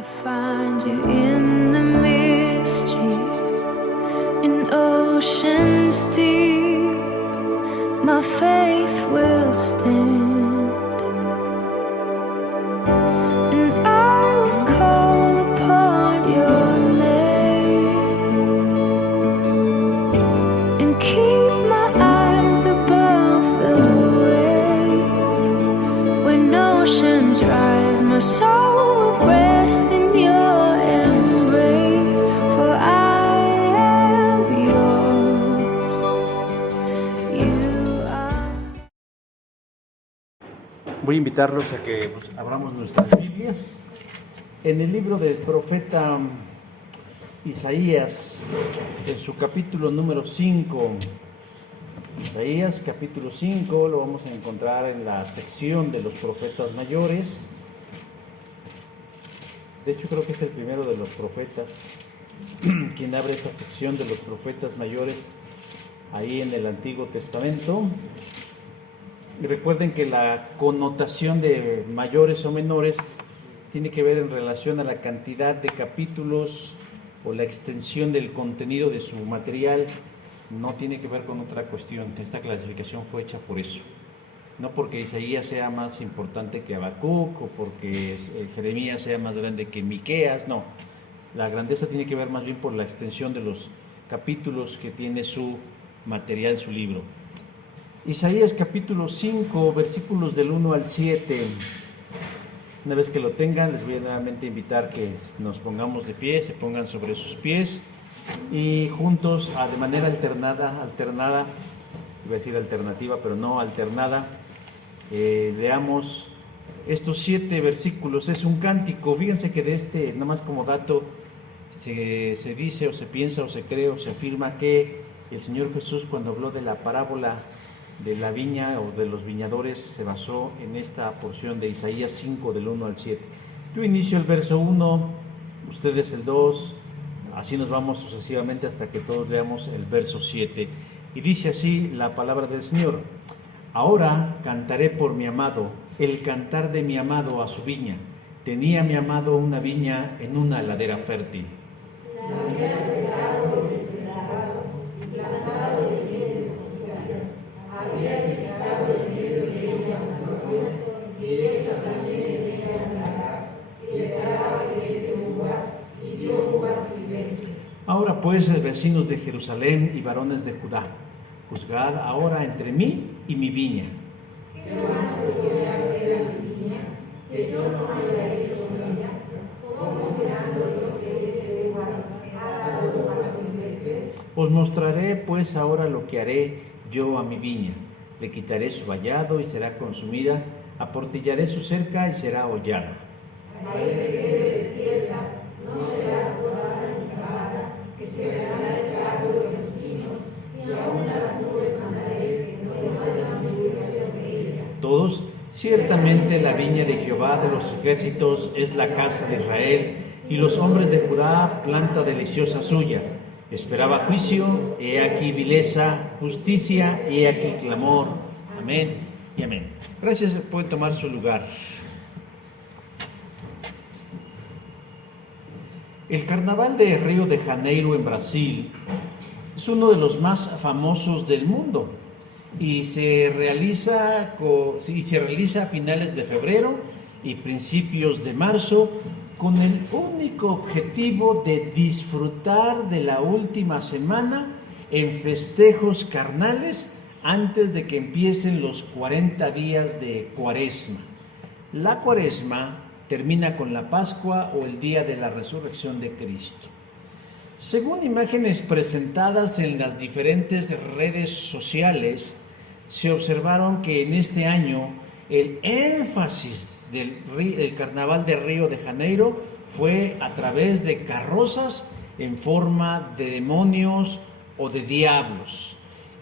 I find you in the mystery, in oceans deep, my faith will stand, and I will call upon your name, and keep my eyes above the waves. When oceans rise, my soul will rest in your embrace, for I am yours. You are. Voy a invitarlos a que abramos nuestras Biblias en el libro del profeta Isaías, en su capítulo número 5. Isaías capítulo 5 lo vamos a encontrar en la sección de los profetas mayores. De hecho, creo que es el primero de los profetas quien abre esta sección de los profetas mayores ahí en el Antiguo Testamento. Y recuerden que la connotación de mayores o menores tiene que ver en relación a la cantidad de capítulos o la extensión del contenido de su material. No tiene que ver con otra cuestión. Esta clasificación fue hecha por eso. No porque Isaías sea más importante que Habacuc o porque Jeremías sea más grande que Miqueas, no. La grandeza tiene que ver más bien por la extensión de los capítulos que tiene su material, su libro. Isaías capítulo 5, versículos del 1 al 7. Una vez que lo tengan, les voy a nuevamente invitar que nos pongamos de pie, se pongan sobre sus pies y juntos, de manera alternada, iba a decir alternativa, pero no alternada, leamos estos 7 versículos. Es un cántico. Fíjense que de este, nada más como dato, se dice o se piensa o se cree o se afirma que el Señor Jesús, cuando habló de la parábola de la viña o de los viñadores, se basó en esta porción de Isaías 5 del 1 al 7. Yo inicio el verso 1, ustedes el 2, así nos vamos sucesivamente hasta que todos leamos el verso 7. Y dice así la palabra del Señor: Ahora cantaré por mi amado, el cantar de mi amado a su viña. Tenía mi amado una viña en una ladera fértil. La había secado y desplantado, y plantado de bienes fortificaciones. Había edificado en medio de ella una columna, y hecho también en ella un lagar, y esperaba que diese uvas, y dio uvas silvestres. Ahora pues, vecinos de Jerusalén y varones de Judá, juzgad ahora entre mí y mi viña. ¿Qué más podría hacer a mi viña que yo no haya hecho con ella? ¿Cómo mirando yo que diese uvas, ha dado uvas silvestres? Os mostraré pues ahora lo que haré yo a mi viña. Le quitaré su vallado y será consumida, aportillaré su cerca y será hollada. Ahí me quede desierta, no será podada ni cavada, que será el cargo de los chinos, y aún las nubes mandaré que no devuelvan mi ubicación de ella. Todos, ciertamente la viña de Jehová de los ejércitos es la casa de Israel, y los hombres de Judá planta deliciosa suya. Esperaba juicio, he aquí vileza, justicia, he aquí clamor. Amén y amén. Gracias, pueden tomar su lugar. El carnaval de Río de Janeiro en Brasil es uno de los más famosos del mundo y se realiza a finales de febrero y principios de marzo, con el único objetivo de disfrutar de la última semana en festejos carnales antes de que empiecen los 40 días de Cuaresma. La Cuaresma termina con la Pascua o el día de la resurrección de Cristo. Según imágenes presentadas en las diferentes redes sociales, se observaron que en este año el énfasis del Carnaval de Río de Janeiro fue a través de carrozas en forma de demonios o de diablos.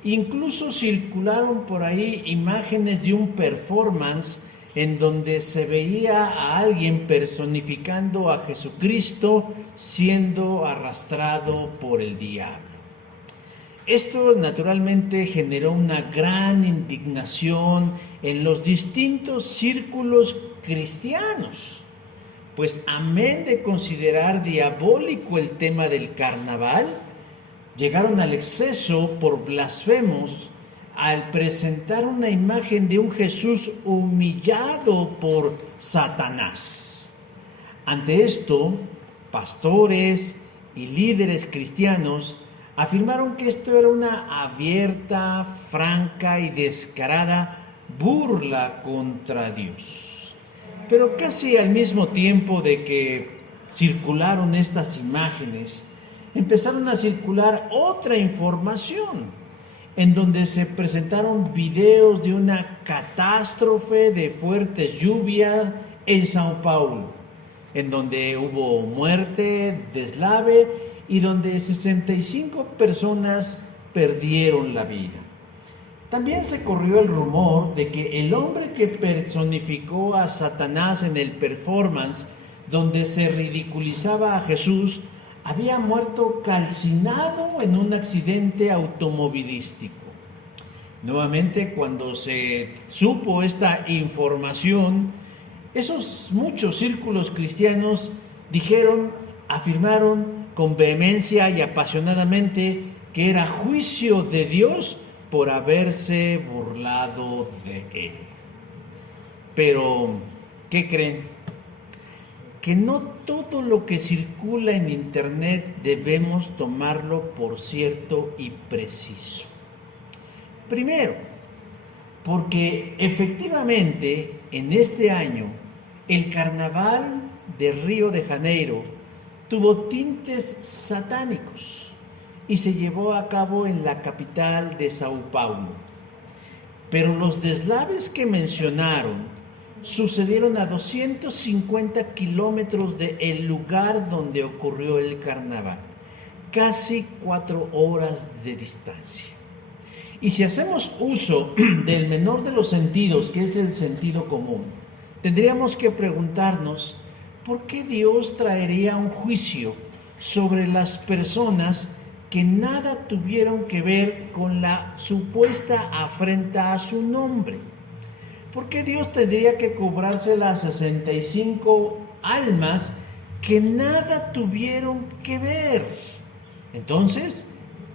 Incluso circularon por ahí imágenes de un performance en donde se veía a alguien personificando a Jesucristo siendo arrastrado por el diablo. Esto naturalmente generó una gran indignación en los distintos círculos cristianos, pues amén de considerar diabólico el tema del carnaval, llegaron al exceso por blasfemos al presentar una imagen de un Jesús humillado por Satanás. Ante esto, pastores y líderes cristianos afirmaron que esto era una abierta, franca y descarada burla contra Dios. Pero casi al mismo tiempo de que circularon estas imágenes, empezaron a circular otra información, en donde se presentaron videos de una catástrofe de fuertes lluvias en Sao Paulo, en donde hubo muerte, deslave y donde 65 personas perdieron la vida. También se corrió el rumor de que el hombre que personificó a Satanás en el performance donde se ridiculizaba a Jesús había muerto calcinado en un accidente automovilístico. Nuevamente, cuando se supo esta información, esos muchos círculos cristianos afirmaron con vehemencia y apasionadamente que era juicio de Dios por haberse burlado de él. Pero, ¿qué creen? Que no todo lo que circula en internet debemos tomarlo por cierto y preciso. Primero, porque efectivamente en este año el carnaval de Río de Janeiro tuvo tintes satánicos y se llevó a cabo en la capital de Sao Paulo. Pero los deslaves que mencionaron sucedieron a 250 kilómetros del lugar donde ocurrió el carnaval, casi 4 horas de distancia. Y si hacemos uso del menor de los sentidos, que es el sentido común, tendríamos que preguntarnos ¿por qué Dios traería un juicio sobre las personas que nada tuvieron que ver con la supuesta afrenta a su nombre? ¿Por qué Dios tendría que cobrársela a 65 almas que nada tuvieron que ver? Entonces,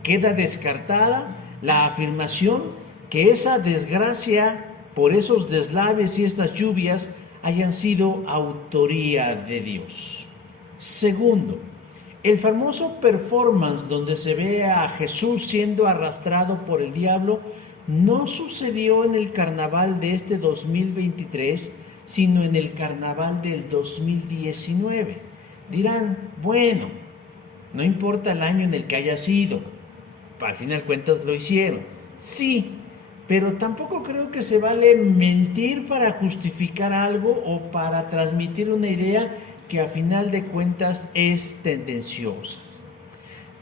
queda descartada la afirmación que esa desgracia por esos deslaves y estas lluvias hayan sido autoría de Dios. Segundo, el famoso performance donde se ve a Jesús siendo arrastrado por el diablo no sucedió en el carnaval de este 2023, sino en el carnaval del 2019. Dirán, bueno, no importa el año en el que haya sido, al final de cuentas lo hicieron. Sí, pero tampoco creo que se vale mentir para justificar algo o para transmitir una idea que a final de cuentas es tendenciosa.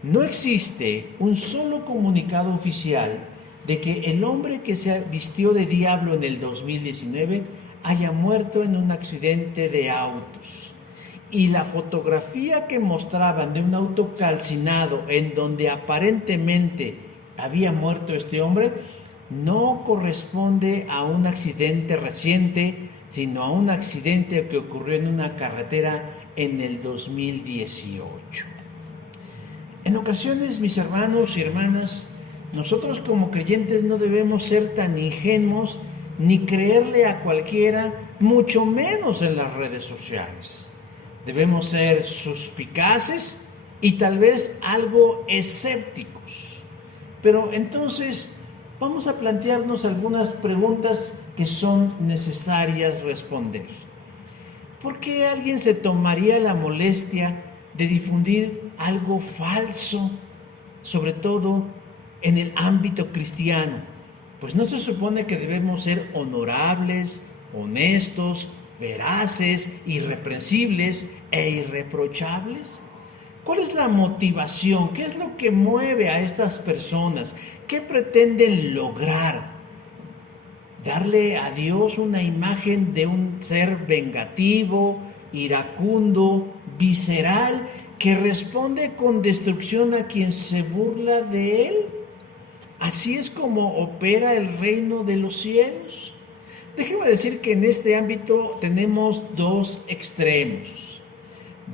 No existe un solo comunicado oficial de que el hombre que se vistió de diablo en el 2019 haya muerto en un accidente de autos. Y la fotografía que mostraban de un auto calcinado en donde aparentemente había muerto este hombre no corresponde a un accidente reciente, sino a un accidente que ocurrió en una carretera en el 2018. En ocasiones, mis hermanos y hermanas, nosotros como creyentes no debemos ser tan ingenuos ni creerle a cualquiera, mucho menos en las redes sociales. Debemos ser suspicaces y tal vez algo escépticos. Pero entonces vamos a plantearnos algunas preguntas que son necesarias responder. ¿Por qué alguien se tomaría la molestia de difundir algo falso, sobre todo en el ámbito cristiano? Pues no se supone que debemos ser honorables, honestos, veraces, irreprensibles e irreprochables. ¿Cuál es la motivación? ¿Qué es lo que mueve a estas personas? ¿Qué pretenden lograr? ¿Darle a Dios una imagen de un ser vengativo, iracundo, visceral, que responde con destrucción a quien se burla de él? ¿Así es como opera el reino de los cielos? Déjeme decir que en este ámbito tenemos dos extremos.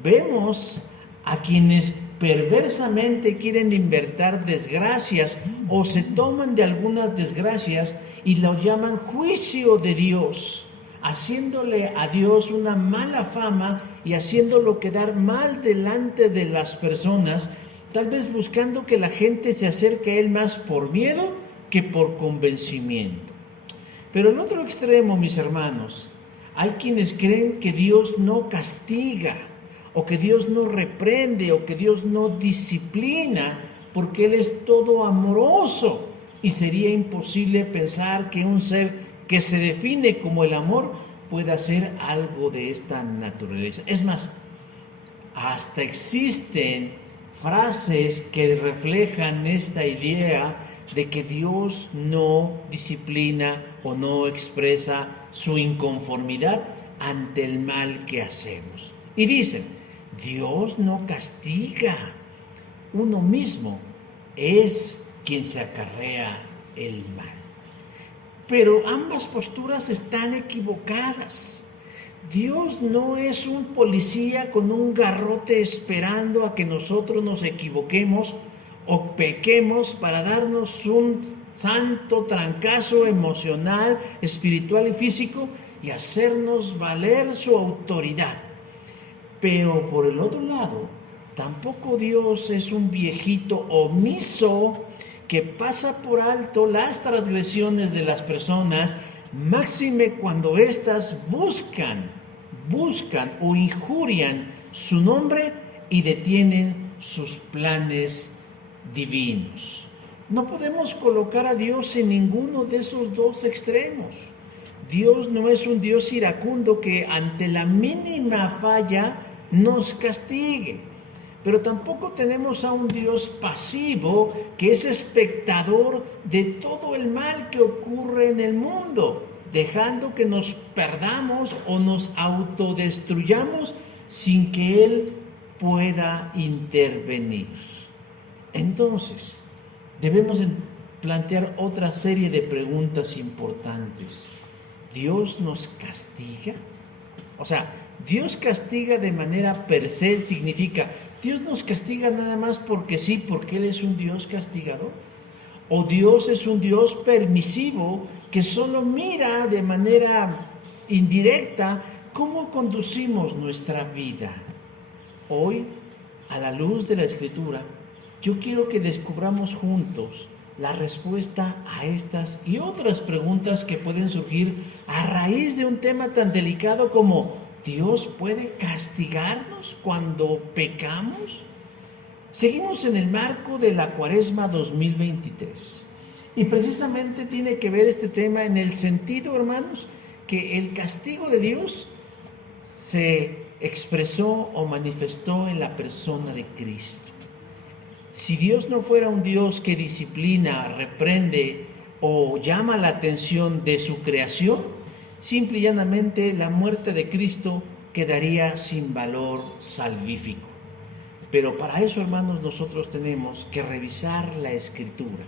Vemos a quienes perversamente quieren inventar desgracias o se toman de algunas desgracias y lo llaman juicio de Dios, haciéndole a Dios una mala fama y haciéndolo quedar mal delante de las personas, tal vez buscando que la gente se acerque a Él más por miedo que por convencimiento. Pero en otro extremo, mis hermanos, hay quienes creen que Dios no castiga, o que Dios no reprende, o que Dios no disciplina, porque Él es todo amoroso, y sería imposible pensar que un ser que se define como el amor pueda hacer algo de esta naturaleza. Es más, hasta existen frases que reflejan esta idea de que Dios no disciplina o no expresa su inconformidad ante el mal que hacemos. Y dicen, Dios no castiga, uno mismo es quien se acarrea el mal. Pero ambas posturas están equivocadas. Dios no es un policía con un garrote esperando a que nosotros nos equivoquemos o pequemos para darnos un santo trancazo emocional, espiritual y físico y hacernos valer su autoridad. Pero por el otro lado, tampoco Dios es un viejito omiso que pasa por alto las transgresiones de las personas, máxime cuando éstas buscan o injurian su nombre y detienen sus planes divinos. No podemos colocar a Dios en ninguno de esos dos extremos. Dios no es un Dios iracundo que ante la mínima falla nos castigue. Pero tampoco tenemos a un Dios pasivo que es espectador de todo el mal que ocurre en el mundo, dejando que nos perdamos o nos autodestruyamos sin que Él pueda intervenir. Entonces, debemos plantear otra serie de preguntas importantes. ¿Dios nos castiga? O sea, Dios castiga de manera per se, significa, ¿Dios nos castiga nada más porque sí, porque Él es un Dios castigador? ¿O Dios es un Dios permisivo que solo mira de manera indirecta cómo conducimos nuestra vida? Hoy, a la luz de la Escritura, yo quiero que descubramos juntos la respuesta a estas y otras preguntas que pueden surgir a raíz de un tema tan delicado como ¿Dios puede castigarnos cuando pecamos? Seguimos en el marco de la Cuaresma 2023 y precisamente tiene que ver este tema en el sentido, hermanos, que el castigo de Dios se expresó o manifestó en la persona de Cristo. Si Dios no fuera un Dios que disciplina, reprende o llama la atención de su creación, simple y llanamente la muerte de Cristo quedaría sin valor salvífico. Pero para eso, hermanos, nosotros tenemos que revisar la Escritura.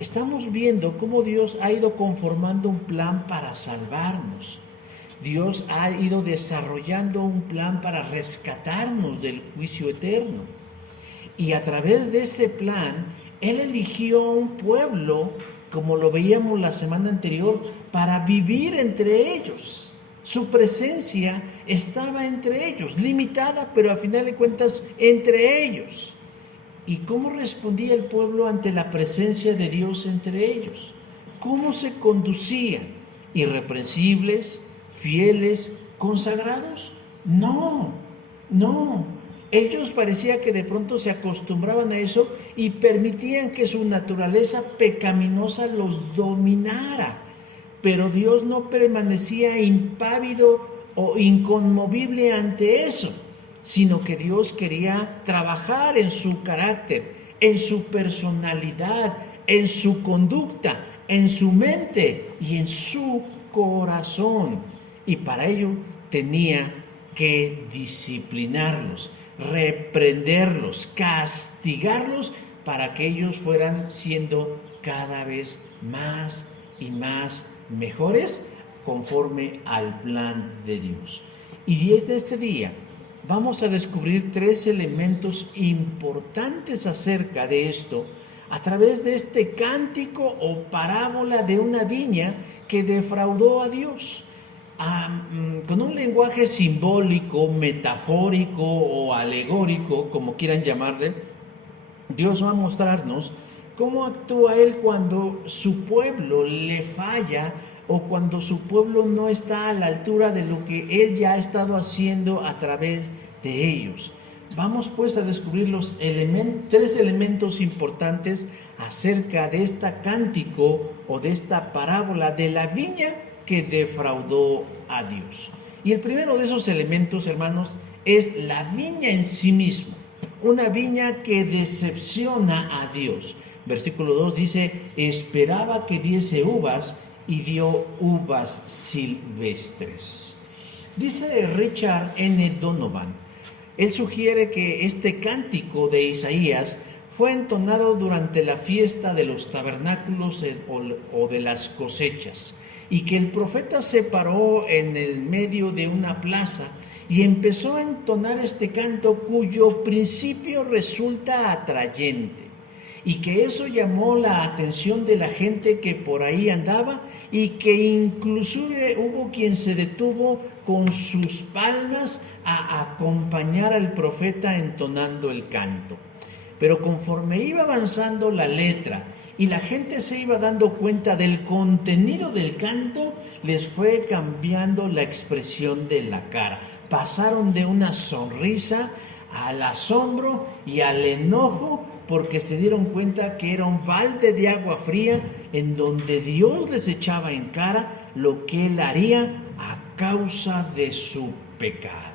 Estamos viendo cómo Dios ha ido conformando un plan para salvarnos. Dios ha ido desarrollando un plan para rescatarnos del juicio eterno. Y a través de ese plan, Él eligió un pueblo, como lo veíamos la semana anterior, para vivir entre ellos. Su presencia estaba entre ellos, limitada, pero a final de cuentas entre ellos. ¿Y cómo respondía el pueblo ante la presencia de Dios entre ellos? ¿Cómo se conducían? ¿Irreprensibles, fieles, consagrados? No. Ellos parecía que de pronto se acostumbraban a eso y permitían que su naturaleza pecaminosa los dominara. Pero Dios no permanecía impávido o inconmovible ante eso, sino que Dios quería trabajar en su carácter, en su personalidad, en su conducta, en su mente y en su corazón. Y para ello tenía que disciplinarlos, reprenderlos, castigarlos para que ellos fueran siendo cada vez más y más mejores conforme al plan de Dios. Y desde este día vamos a descubrir 3 elementos importantes acerca de esto a través de este cántico o parábola de una viña que defraudó a Dios. Con un lenguaje simbólico, metafórico o alegórico, como quieran llamarle, Dios va a mostrarnos cómo actúa Él cuando su pueblo le falla o cuando su pueblo no está a la altura de lo que Él ya ha estado haciendo a través de ellos. Vamos pues a descubrir los 3 elementos importantes acerca de este cántico o de esta parábola de la viña que defraudó a Dios. Y el primero de esos elementos, hermanos, es la viña en sí misma, una viña que decepciona a Dios. Versículo 2 dice, esperaba que diese uvas y dio uvas silvestres. Dice Richard N. Donovan, él sugiere que este cántico de Isaías fue entonado durante la fiesta de los tabernáculos o de las cosechas, y que el profeta se paró en el medio de una plaza y empezó a entonar este canto cuyo principio resulta atrayente, y que eso llamó la atención de la gente que por ahí andaba, y que inclusive hubo quien se detuvo con sus palmas a acompañar al profeta entonando el canto. Pero conforme iba avanzando la letra y la gente se iba dando cuenta del contenido del canto, les fue cambiando la expresión de la cara. Pasaron de una sonrisa al asombro y al enojo, porque se dieron cuenta que era un balde de agua fría en donde Dios les echaba en cara lo que Él haría a causa de su pecado.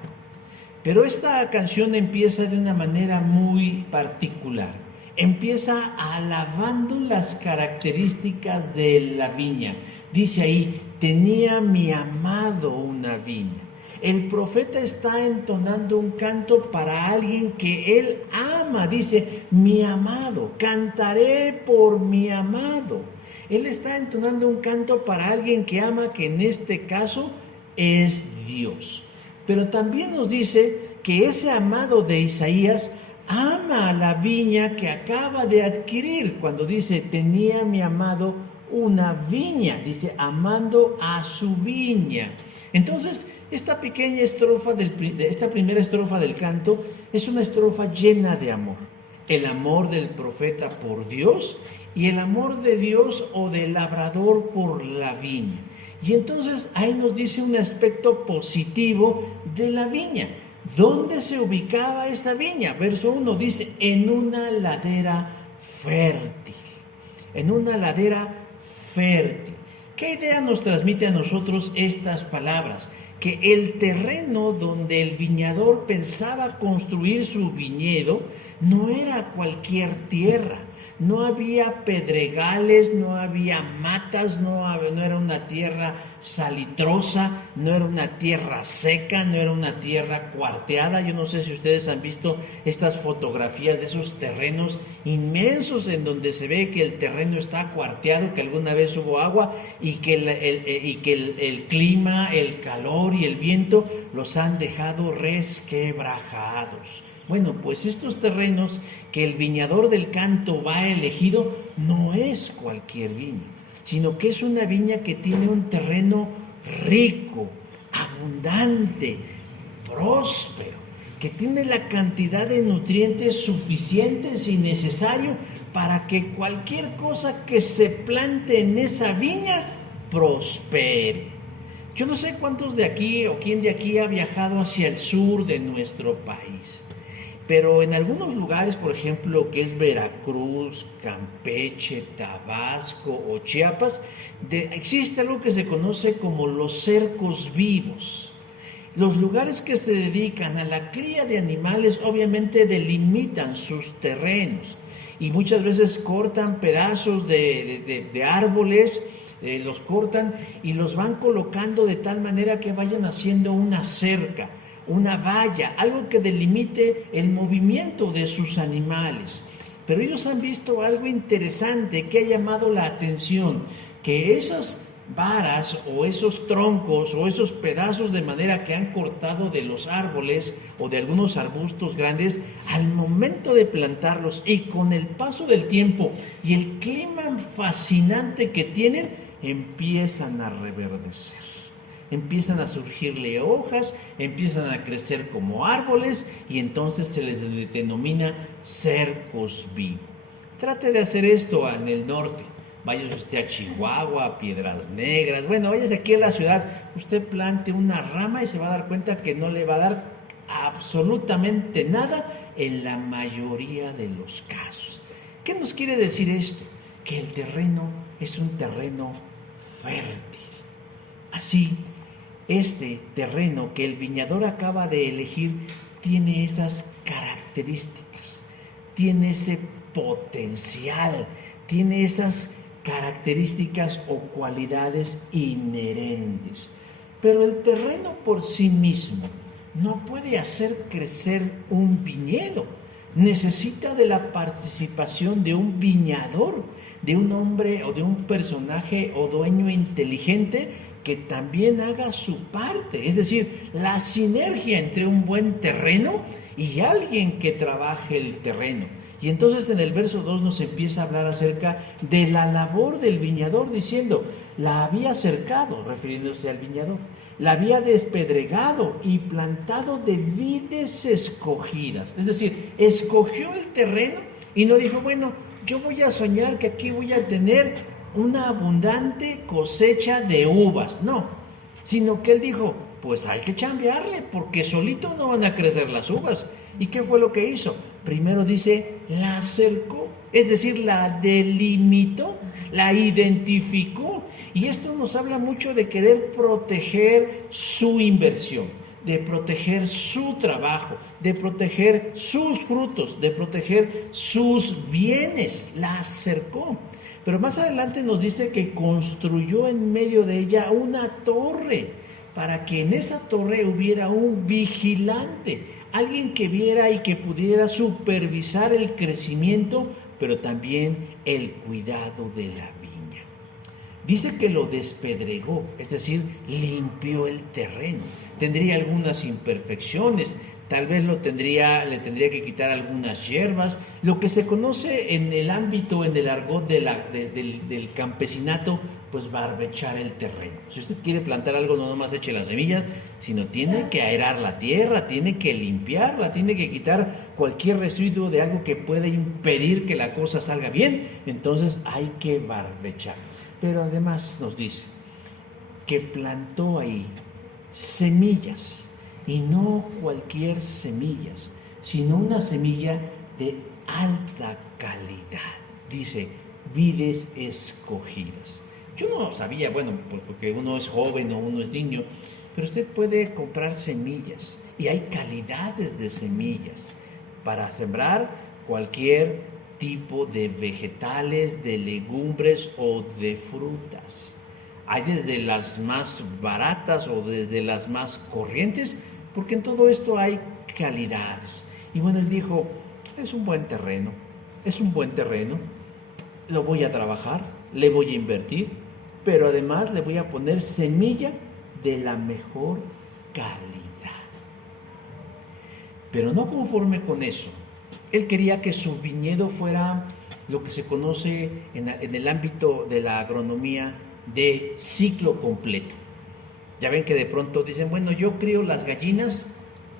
Pero esta canción empieza de una manera muy particular. Empieza alabando las características de la viña. Dice ahí, tenía mi amado una viña. El profeta está entonando un canto para alguien que él ama. Dice, mi amado, cantaré por mi amado. Él está entonando un canto para alguien que ama, que en este caso es Dios. Pero también nos dice que ese amado de Isaías ama a la viña que acaba de adquirir. Cuando dice, tenía mi amado una viña, dice, amando a su viña. Entonces, esta pequeña estrofa, esta primera estrofa del canto, es una estrofa llena de amor. El amor del profeta por Dios y el amor de Dios o del labrador por la viña. Y entonces ahí nos dice un aspecto positivo de la viña. ¿Dónde se ubicaba esa viña? Verso 1 dice, en una ladera fértil. En una ladera fértil. ¿Qué idea nos transmite a nosotros estas palabras? Que el terreno donde el viñador pensaba construir su viñedo no era cualquier tierra. No había pedregales, no había matas, no era una tierra salitrosa, no era una tierra seca, no era una tierra cuarteada. Yo no sé si ustedes han visto estas fotografías de esos terrenos inmensos en donde se ve que el terreno está cuarteado, que alguna vez hubo agua y que el clima, el calor y el viento los han dejado resquebrajados. Bueno, pues estos terrenos que el viñador del canto va elegido no es cualquier viña, sino que es una viña que tiene un terreno rico, abundante, próspero, que tiene la cantidad de nutrientes suficientes y necesarios para que cualquier cosa que se plante en esa viña prospere. Yo no sé cuántos de aquí o quién de aquí ha viajado hacia el sur de nuestro país. Pero en algunos lugares, por ejemplo, que es Veracruz, Campeche, Tabasco o Chiapas, existe algo que se conoce como los cercos vivos. Los lugares que se dedican a la cría de animales obviamente delimitan sus terrenos y muchas veces cortan pedazos de árboles, los cortan y los van colocando de tal manera que vayan haciendo una cerca, una valla, algo que delimite el movimiento de sus animales. Pero ellos han visto algo interesante que ha llamado la atención, que esos varas o esos troncos o esos pedazos de madera que han cortado de los árboles o de algunos arbustos grandes, al momento de plantarlos y con el paso del tiempo y el clima fascinante que tienen, empiezan a reverdecer. Empiezan a surgirle hojas, empiezan a crecer como árboles y entonces se les denomina cercos vivos. Trate de hacer esto en el norte. Váyase usted a Chihuahua, a Piedras Negras, bueno, váyase aquí a la ciudad, usted plante una rama y se va a dar cuenta que no le va a dar absolutamente nada en la mayoría de los casos. ¿Qué nos quiere decir esto? Que el terreno es un terreno fértil. Así, este terreno que el viñador acaba de elegir tiene esas características, tiene ese potencial, tiene esas características o cualidades inherentes. Pero el terreno por sí mismo no puede hacer crecer un viñedo. Necesita de la participación de un viñador, de un hombre o de un personaje o dueño inteligente que también haga su parte. Es decir, la sinergia entre un buen terreno y alguien que trabaje el terreno. Y entonces en el verso 2 nos empieza a hablar acerca de la labor del viñador, diciendo, la había cercado, refiriéndose al viñador, la había despedregado y plantado de vides escogidas. Es decir, escogió el terreno y no dijo, bueno, yo voy a soñar que aquí voy a tener una abundante cosecha de uvas. No, sino que él dijo, pues hay que chambearle, porque solito no van a crecer las uvas. ¿Y qué fue lo que hizo? Primero dice, la cercó, es decir, la delimitó, la identificó. Y esto nos habla mucho de querer proteger su inversión, de proteger su trabajo, de proteger sus frutos, de proteger sus bienes. La cercó. Pero más adelante nos dice que construyó en medio de ella una torre, para que en esa torre hubiera un vigilante, alguien que viera y que pudiera supervisar el crecimiento, pero también el cuidado de la viña. Dice que lo despedregó, es decir, limpió el terreno. Tendría algunas imperfecciones, tal vez le tendría que quitar algunas hierbas, lo que se conoce en el ámbito, en el argot del campesinato, pues barbechar el terreno. Si usted quiere plantar algo, no nomás eche las semillas, sino tiene que aerar la tierra, tiene que limpiarla, tiene que quitar cualquier residuo de algo que pueda impedir que la cosa salga bien, entonces hay que barbechar. Pero además nos dice que plantó ahí semillas, y no cualquier semillas, sino una semilla de alta calidad. Dice, vides escogidas. Yo no sabía, bueno, porque uno es joven o uno es niño, pero usted puede comprar semillas y hay calidades de semillas para sembrar cualquier tipo de vegetales, de legumbres o de frutas. Hay desde las más baratas o desde las más corrientes, porque en todo esto hay calidades. Y bueno, él dijo, es un buen terreno, lo voy a trabajar, le voy a invertir, pero además le voy a poner semilla de la mejor calidad. Pero no conforme con eso, él quería que su viñedo fuera lo que se conoce en el ámbito de la agronomía de ciclo completo. Ya ven que de pronto dicen, bueno, yo crío las gallinas,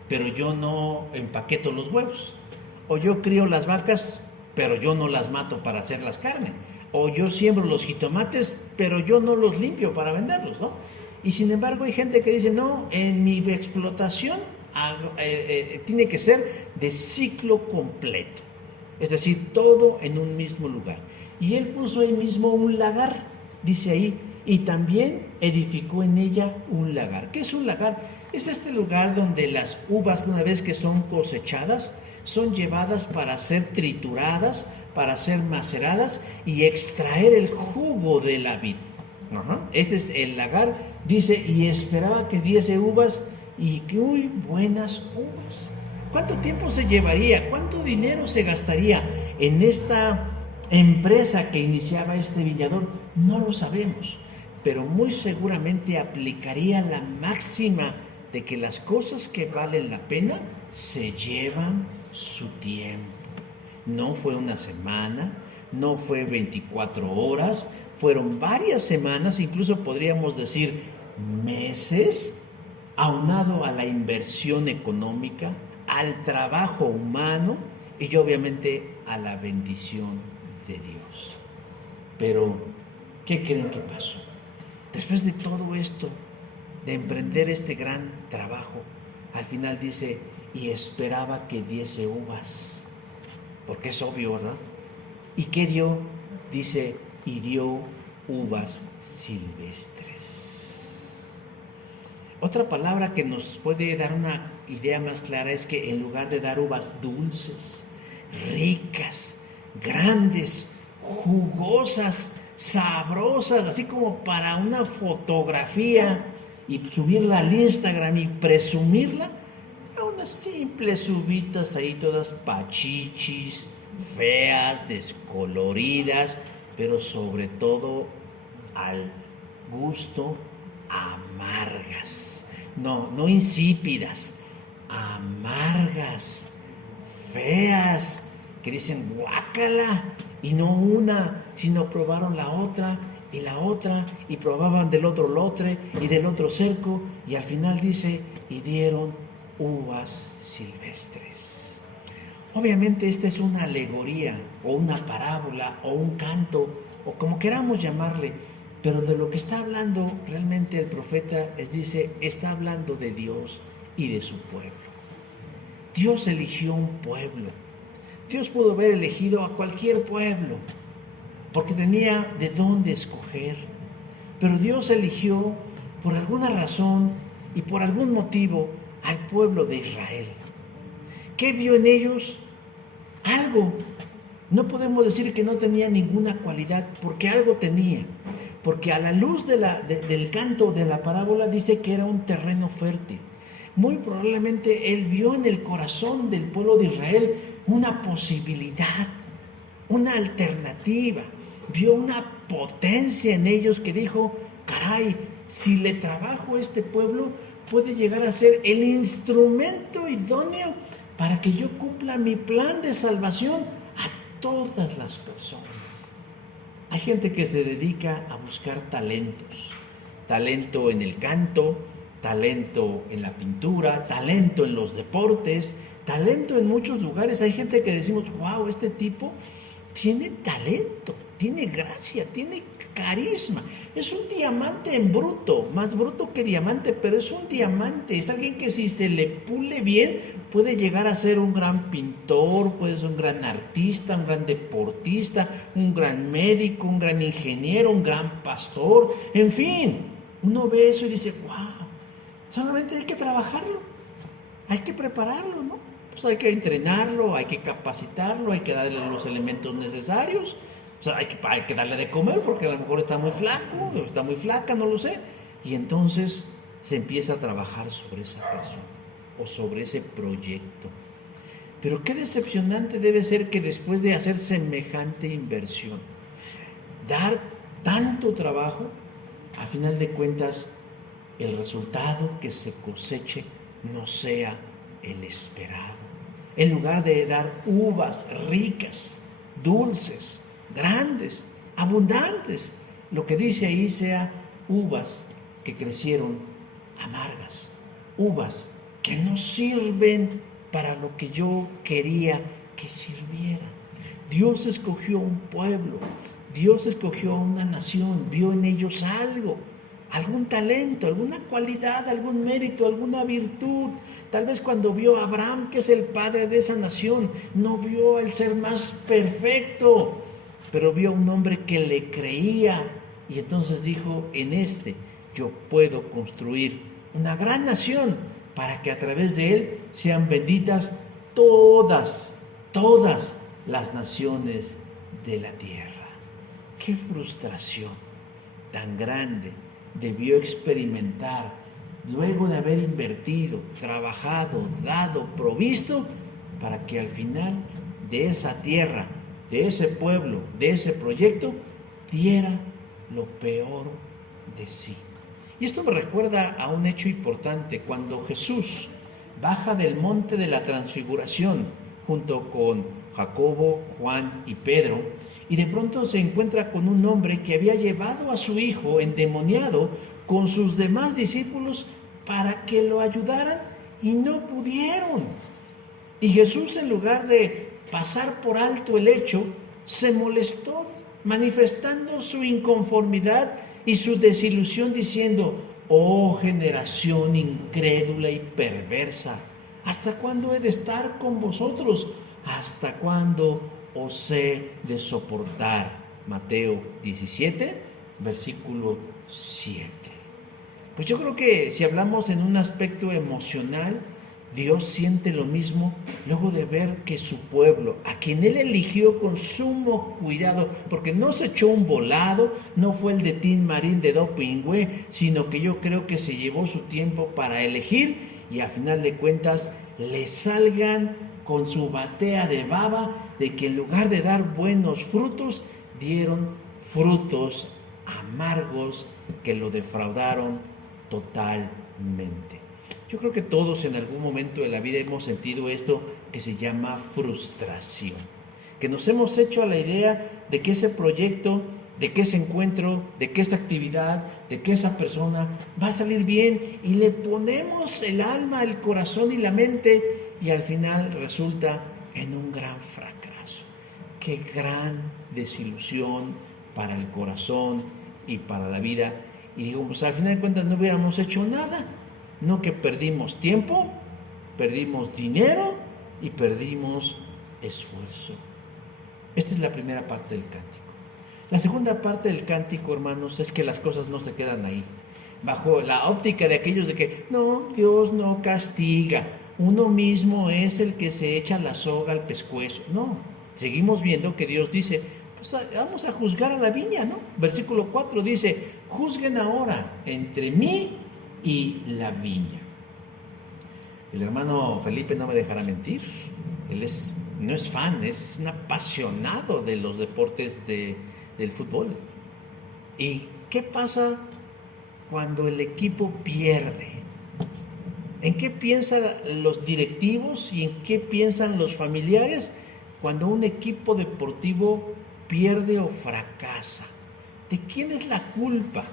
pero yo no empaqueto los huevos. O yo crío las vacas, pero yo no las mato para hacerlas carne. O yo siembro los jitomates, pero yo no los limpio para venderlos, ¿no? Y sin embargo hay gente que dice, no, en mi explotación tiene que ser de ciclo completo. Es decir, todo en un mismo lugar. Y él puso ahí mismo un lagar, dice ahí, y también edificó en ella un lagar. ¿Qué es un lagar? Es este lugar donde las uvas, una vez que son cosechadas, son llevadas para ser trituradas, para ser maceradas y extraer el jugo de la vid. Este es el lagar, dice, y esperaba que diese uvas y que muy buenas uvas. ¿Cuánto tiempo se llevaría? ¿Cuánto dinero se gastaría en esta empresa que iniciaba este viñador? No lo sabemos. pero muy seguramente aplicaría la máxima de que las cosas que valen la pena se llevan su tiempo. No fue una semana, no fue 24 horas, fueron varias semanas, incluso podríamos decir meses, aunado a la inversión económica, al trabajo humano y obviamente a la bendición de Dios. Pero, ¿qué creen que pasó? Después de todo esto, de emprender este gran trabajo, al final dice, y esperaba que diese uvas, porque es obvio, ¿verdad? ¿Y qué dio? Dice, y dio uvas silvestres. Otra palabra que nos puede dar una idea más clara es que en lugar de dar uvas dulces, ricas, grandes, jugosas, sabrosas, así como para una fotografía y subirla al Instagram y presumirla, a unas simples uvitas ahí todas pachichis, feas, descoloridas, pero sobre todo al gusto amargas, no insípidas, amargas, feas, que dicen guácala, y no una, sino probaron la otra, y probaban del otro lotre, y del otro cerco, y al final dice, y dieron uvas silvestres. Obviamente esta es una alegoría, o una parábola, o un canto, o como queramos llamarle, pero de lo que está hablando realmente el profeta está hablando de Dios y de su pueblo. Dios eligió un pueblo. Dios pudo haber elegido a cualquier pueblo, porque tenía de dónde escoger. Pero Dios eligió, por alguna razón y por algún motivo, al pueblo de Israel. ¿Qué vio en ellos? Algo. No podemos decir que no tenía ninguna cualidad, porque algo tenía. Porque a la luz del canto de la parábola dice que era un terreno fértil. Muy probablemente Él vio en el corazón del pueblo de Israel una posibilidad, una alternativa. Vio una potencia en ellos que dijo, caray, si le trabajo a este pueblo, puede llegar a ser el instrumento idóneo para que yo cumpla mi plan de salvación a todas las personas. Hay gente que se dedica a buscar talentos, talento en el canto, talento en la pintura, talento en los deportes, talento en muchos lugares. Hay gente que decimos, wow, este tipo tiene talento, tiene gracia, tiene carisma. Es un diamante en bruto, más bruto que diamante, pero es un diamante. Es alguien que si se le pule bien puede llegar a ser un gran pintor, puede ser un gran artista, un gran deportista, un gran médico, un gran ingeniero, un gran pastor. En fin, uno ve eso y dice, wow, solamente hay que trabajarlo, hay que prepararlo, ¿no? Pues hay que entrenarlo, hay que capacitarlo, hay que darle los elementos necesarios. O sea, hay que darle de comer porque a lo mejor está muy flaco, está muy flaca, no lo sé. Y entonces se empieza a trabajar sobre esa persona o sobre ese proyecto. Pero qué decepcionante debe ser que después de hacer semejante inversión, dar tanto trabajo, a final de cuentas, el resultado que se coseche no sea el esperado. En lugar de dar uvas ricas, dulces, grandes, abundantes, lo que dice ahí sea uvas que crecieron amargas, uvas que no sirven para lo que yo quería que sirvieran. Dios escogió un pueblo, Dios escogió una nación, vio en ellos algo, algún talento, alguna cualidad, algún mérito, alguna virtud. Tal vez cuando vio a Abraham, que es el padre de esa nación, no vio al ser más perfecto, pero vio a un hombre que le creía y entonces dijo, en este yo puedo construir una gran nación para que a través de él sean benditas todas las naciones de la tierra. Qué frustración tan grande debió experimentar luego de haber invertido, trabajado, dado, provisto, para que al final de esa tierra, de ese pueblo, de ese proyecto, diera lo peor de sí. Y esto me recuerda a un hecho importante. Cuando Jesús baja del monte de la transfiguración junto con Jacobo, Juan y Pedro, y de pronto se encuentra con un hombre que había llevado a su hijo endemoniado con sus demás discípulos para que lo ayudaran y no pudieron. Y Jesús, en lugar de pasar por alto el hecho, se molestó, manifestando su inconformidad y su desilusión, diciendo: oh generación incrédula y perversa, ¿hasta cuándo he de estar con vosotros? ¿Hasta cuándo os he de soportar? Mateo 17, versículo 7. Pues yo creo que si hablamos en un aspecto emocional, Dios siente lo mismo luego de ver que su pueblo, a quien Él eligió con sumo cuidado, porque no se echó un volado, no fue el de Tin Marín de Dopingüe, sino que yo creo que se llevó su tiempo para elegir y a final de cuentas le salgan con su batea de baba de que en lugar de dar buenos frutos, dieron frutos amargos que lo defraudaron totalmente. Yo creo que todos en algún momento de la vida hemos sentido esto que se llama frustración, que nos hemos hecho a la idea de que ese proyecto, de que ese encuentro, de que esa actividad, de que esa persona va a salir bien y le ponemos el alma, el corazón y la mente y al final resulta en un gran fracaso. Qué gran desilusión para el corazón y para la vida. Y digo, pues al final de cuentas no hubiéramos hecho nada. No, que perdimos tiempo, perdimos dinero y perdimos esfuerzo. Esta es la primera parte del cántico. La segunda parte del cántico, hermanos, es que las cosas no se quedan ahí. Bajo la óptica de aquellos de que no, Dios no castiga, uno mismo es el que se echa la soga al pescuezo. No, seguimos viendo que Dios dice, pues vamos a juzgar a la viña, ¿no? Versículo 4 dice, juzguen ahora entre mí y la viña. El hermano Felipe no me dejará mentir. Él no es fan, es un apasionado de los deportes del fútbol. ¿Y qué pasa cuando el equipo pierde? ¿En qué piensan los directivos y en qué piensan los familiares cuando un equipo deportivo pierde o fracasa? ¿De quién es la culpa?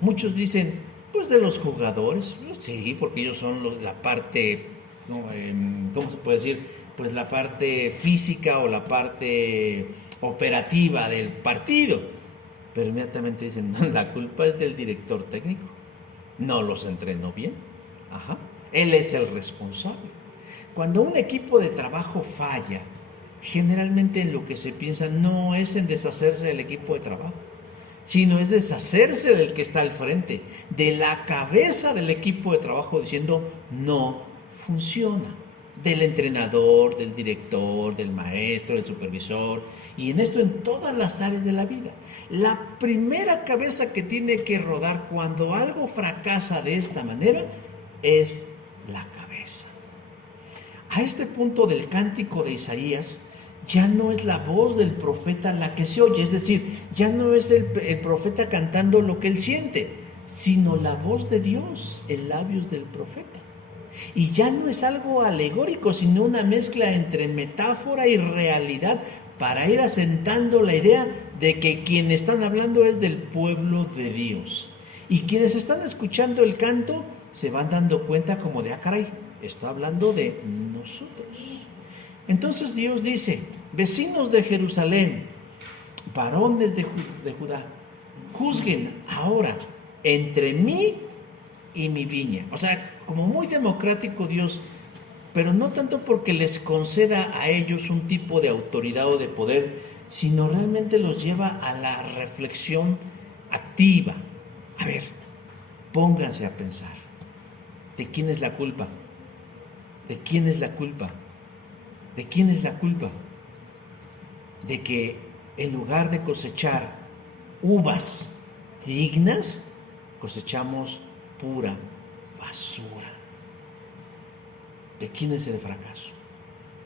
Muchos dicen, pues de los jugadores. Sí, porque ellos son la parte, ¿cómo se puede decir? Pues la parte física o la parte operativa del partido. Pero inmediatamente dicen, no, la culpa es del director técnico. No los entrenó bien. Ajá. Él es el responsable. Cuando un equipo de trabajo falla, generalmente en lo que se piensa no es en deshacerse del equipo de trabajo, sino es deshacerse del que está al frente, de la cabeza del equipo de trabajo diciendo no funciona, del entrenador, del director, del maestro, del supervisor, y en esto en todas las áreas de la vida. La primera cabeza que tiene que rodar cuando algo fracasa de esta manera es la cabeza. A este punto del cántico de Isaías, ya no es la voz del profeta la que se oye, es decir, ya no es el profeta cantando lo que él siente, sino la voz de Dios en labios del profeta. Y ya no es algo alegórico, sino una mezcla entre metáfora y realidad para ir asentando la idea de que quien están hablando es del pueblo de Dios. Y quienes están escuchando el canto se van dando cuenta como de, caray, está hablando de nosotros. Entonces Dios dice, vecinos de Jerusalén, varones de Judá, juzguen ahora entre mí y mi viña. O sea, como muy democrático Dios, pero no tanto porque les conceda a ellos un tipo de autoridad o de poder, sino realmente los lleva a la reflexión activa. A ver, pónganse a pensar, ¿de quién es la culpa? ¿De quién es la culpa? ¿De quién es la culpa? De que en lugar de cosechar uvas dignas, cosechamos pura basura. ¿De quién es el fracaso?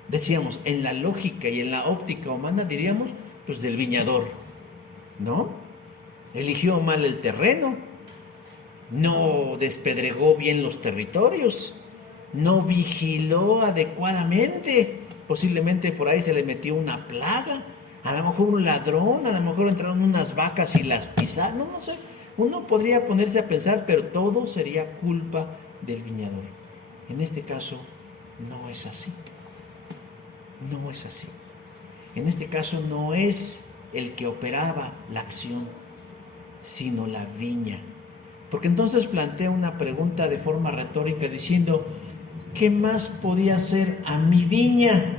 Decíamos, en la lógica y en la óptica humana diríamos, pues del viñador, ¿no? eligió mal el terreno, no despedregó bien los territorios, no vigiló adecuadamente, posiblemente por ahí se le metió una plaga, a lo mejor un ladrón, a lo mejor entraron unas vacas y las pisaron, no sé, uno podría ponerse a pensar, pero todo sería culpa del viñador. En este caso no es así, no es así. En este caso no es el que operaba la acción, sino la viña. Porque entonces plantea una pregunta de forma retórica diciendo, ¿qué más podía hacer a mi viña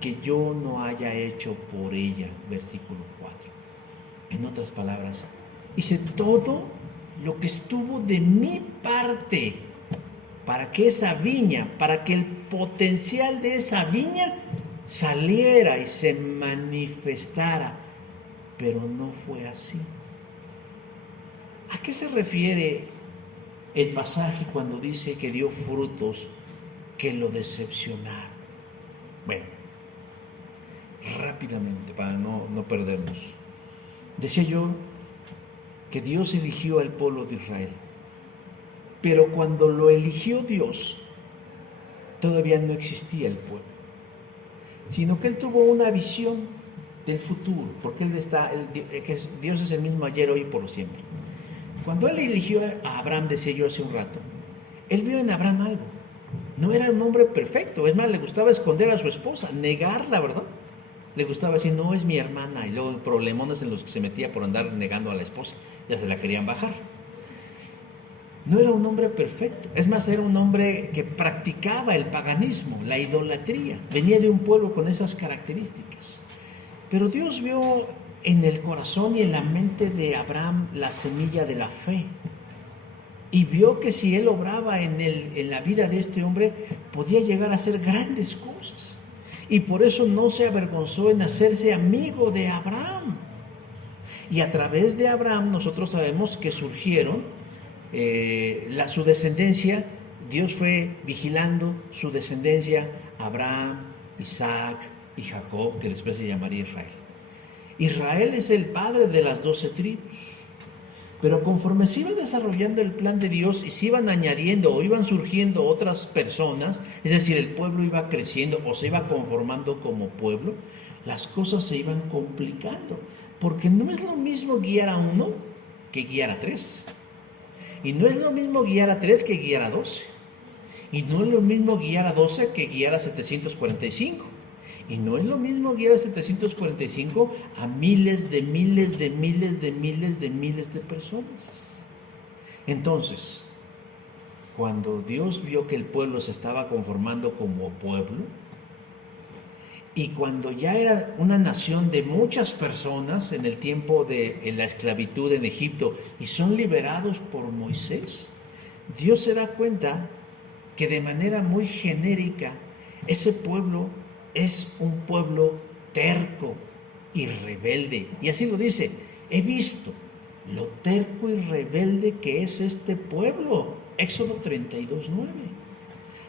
que yo no haya hecho por ella? Versículo 4. En otras palabras, hice todo lo que estuvo de mi parte para que esa viña, para que el potencial de esa viña saliera y se manifestara, pero no fue así. ¿A qué se refiere el pasaje cuando dice que dio frutos que lo decepcionaron? Bueno, rápidamente, para no perdernos. Decía yo que Dios eligió al pueblo de Israel, pero cuando lo eligió Dios, todavía no existía el pueblo, sino que Él tuvo una visión del futuro, porque Dios es el mismo ayer, hoy y por siempre. Cuando Él eligió a Abraham, decía yo hace un rato, Él vio en Abraham algo. No era un hombre perfecto, es más, le gustaba esconder a su esposa, negarla, ¿verdad? Le gustaba decir, no, es mi hermana, y luego problemones en los que se metía por andar negando a la esposa, ya se la querían bajar. No era un hombre perfecto, es más, era un hombre que practicaba el paganismo, la idolatría, venía de un pueblo con esas características. Pero Dios vio en el corazón y en la mente de Abraham la semilla de la fe, y vio que si él obraba en la vida de este hombre, podía llegar a hacer grandes cosas, y por eso no se avergonzó en hacerse amigo de Abraham. Y a través de Abraham nosotros sabemos que surgieron su descendencia. Dios fue vigilando su descendencia, Abraham, Isaac y Jacob, que después se llamaría Israel. Israel es el padre de las 12 tribus. Pero conforme se iba desarrollando el plan de Dios y se iban añadiendo o iban surgiendo otras personas, es decir, el pueblo iba creciendo o se iba conformando como pueblo, las cosas se iban complicando. Porque no es lo mismo guiar a uno que guiar a 3. Y no es lo mismo guiar a 3 que guiar a 12. Y no es lo mismo guiar a 12 que guiar a 745. Y no es lo mismo guiar a 745 a miles de personas. Entonces, cuando Dios vio que el pueblo se estaba conformando como pueblo, y cuando ya era una nación de muchas personas en el tiempo de la esclavitud en Egipto y son liberados por Moisés, Dios se da cuenta que de manera muy genérica ese pueblo es un pueblo terco y rebelde. Y así lo dice, he visto lo terco y rebelde que es este pueblo. Éxodo 32:9.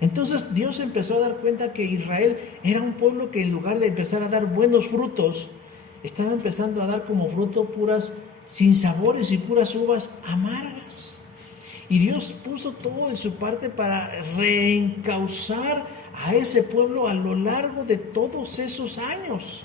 Entonces Dios empezó a dar cuenta que Israel era un pueblo que en lugar de empezar a dar buenos frutos, estaba empezando a dar como fruto puras sinsabores y puras uvas amargas. Y Dios puso todo de su parte para reencauzar a ese pueblo a lo largo de todos esos años.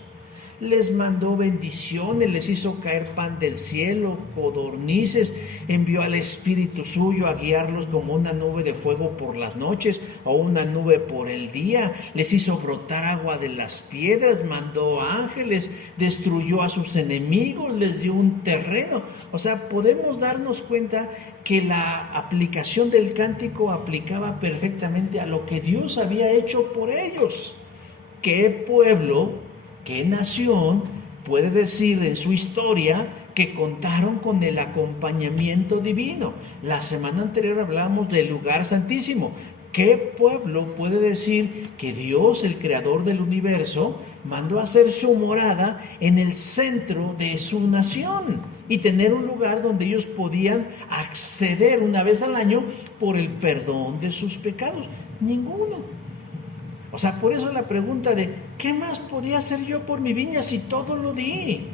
Les mandó bendiciones, les hizo caer pan del cielo, codornices, envió al Espíritu suyo a guiarlos como una nube de fuego por las noches o una nube por el día, les hizo brotar agua de las piedras, mandó ángeles, destruyó a sus enemigos, les dio un terreno. O sea, podemos darnos cuenta que la aplicación del cántico aplicaba perfectamente a lo que Dios había hecho por ellos. ¿Qué pueblo, qué nación puede decir en su historia que contaron con el acompañamiento divino? La semana anterior hablamos del lugar santísimo. ¿Qué pueblo puede decir que Dios, el creador del universo, mandó a hacer su morada en el centro de su nación y tener un lugar donde ellos podían acceder una vez al año por el perdón de sus pecados? Ninguno. O sea, por eso la pregunta de ¿qué más podía hacer yo por mi viña si todo lo di?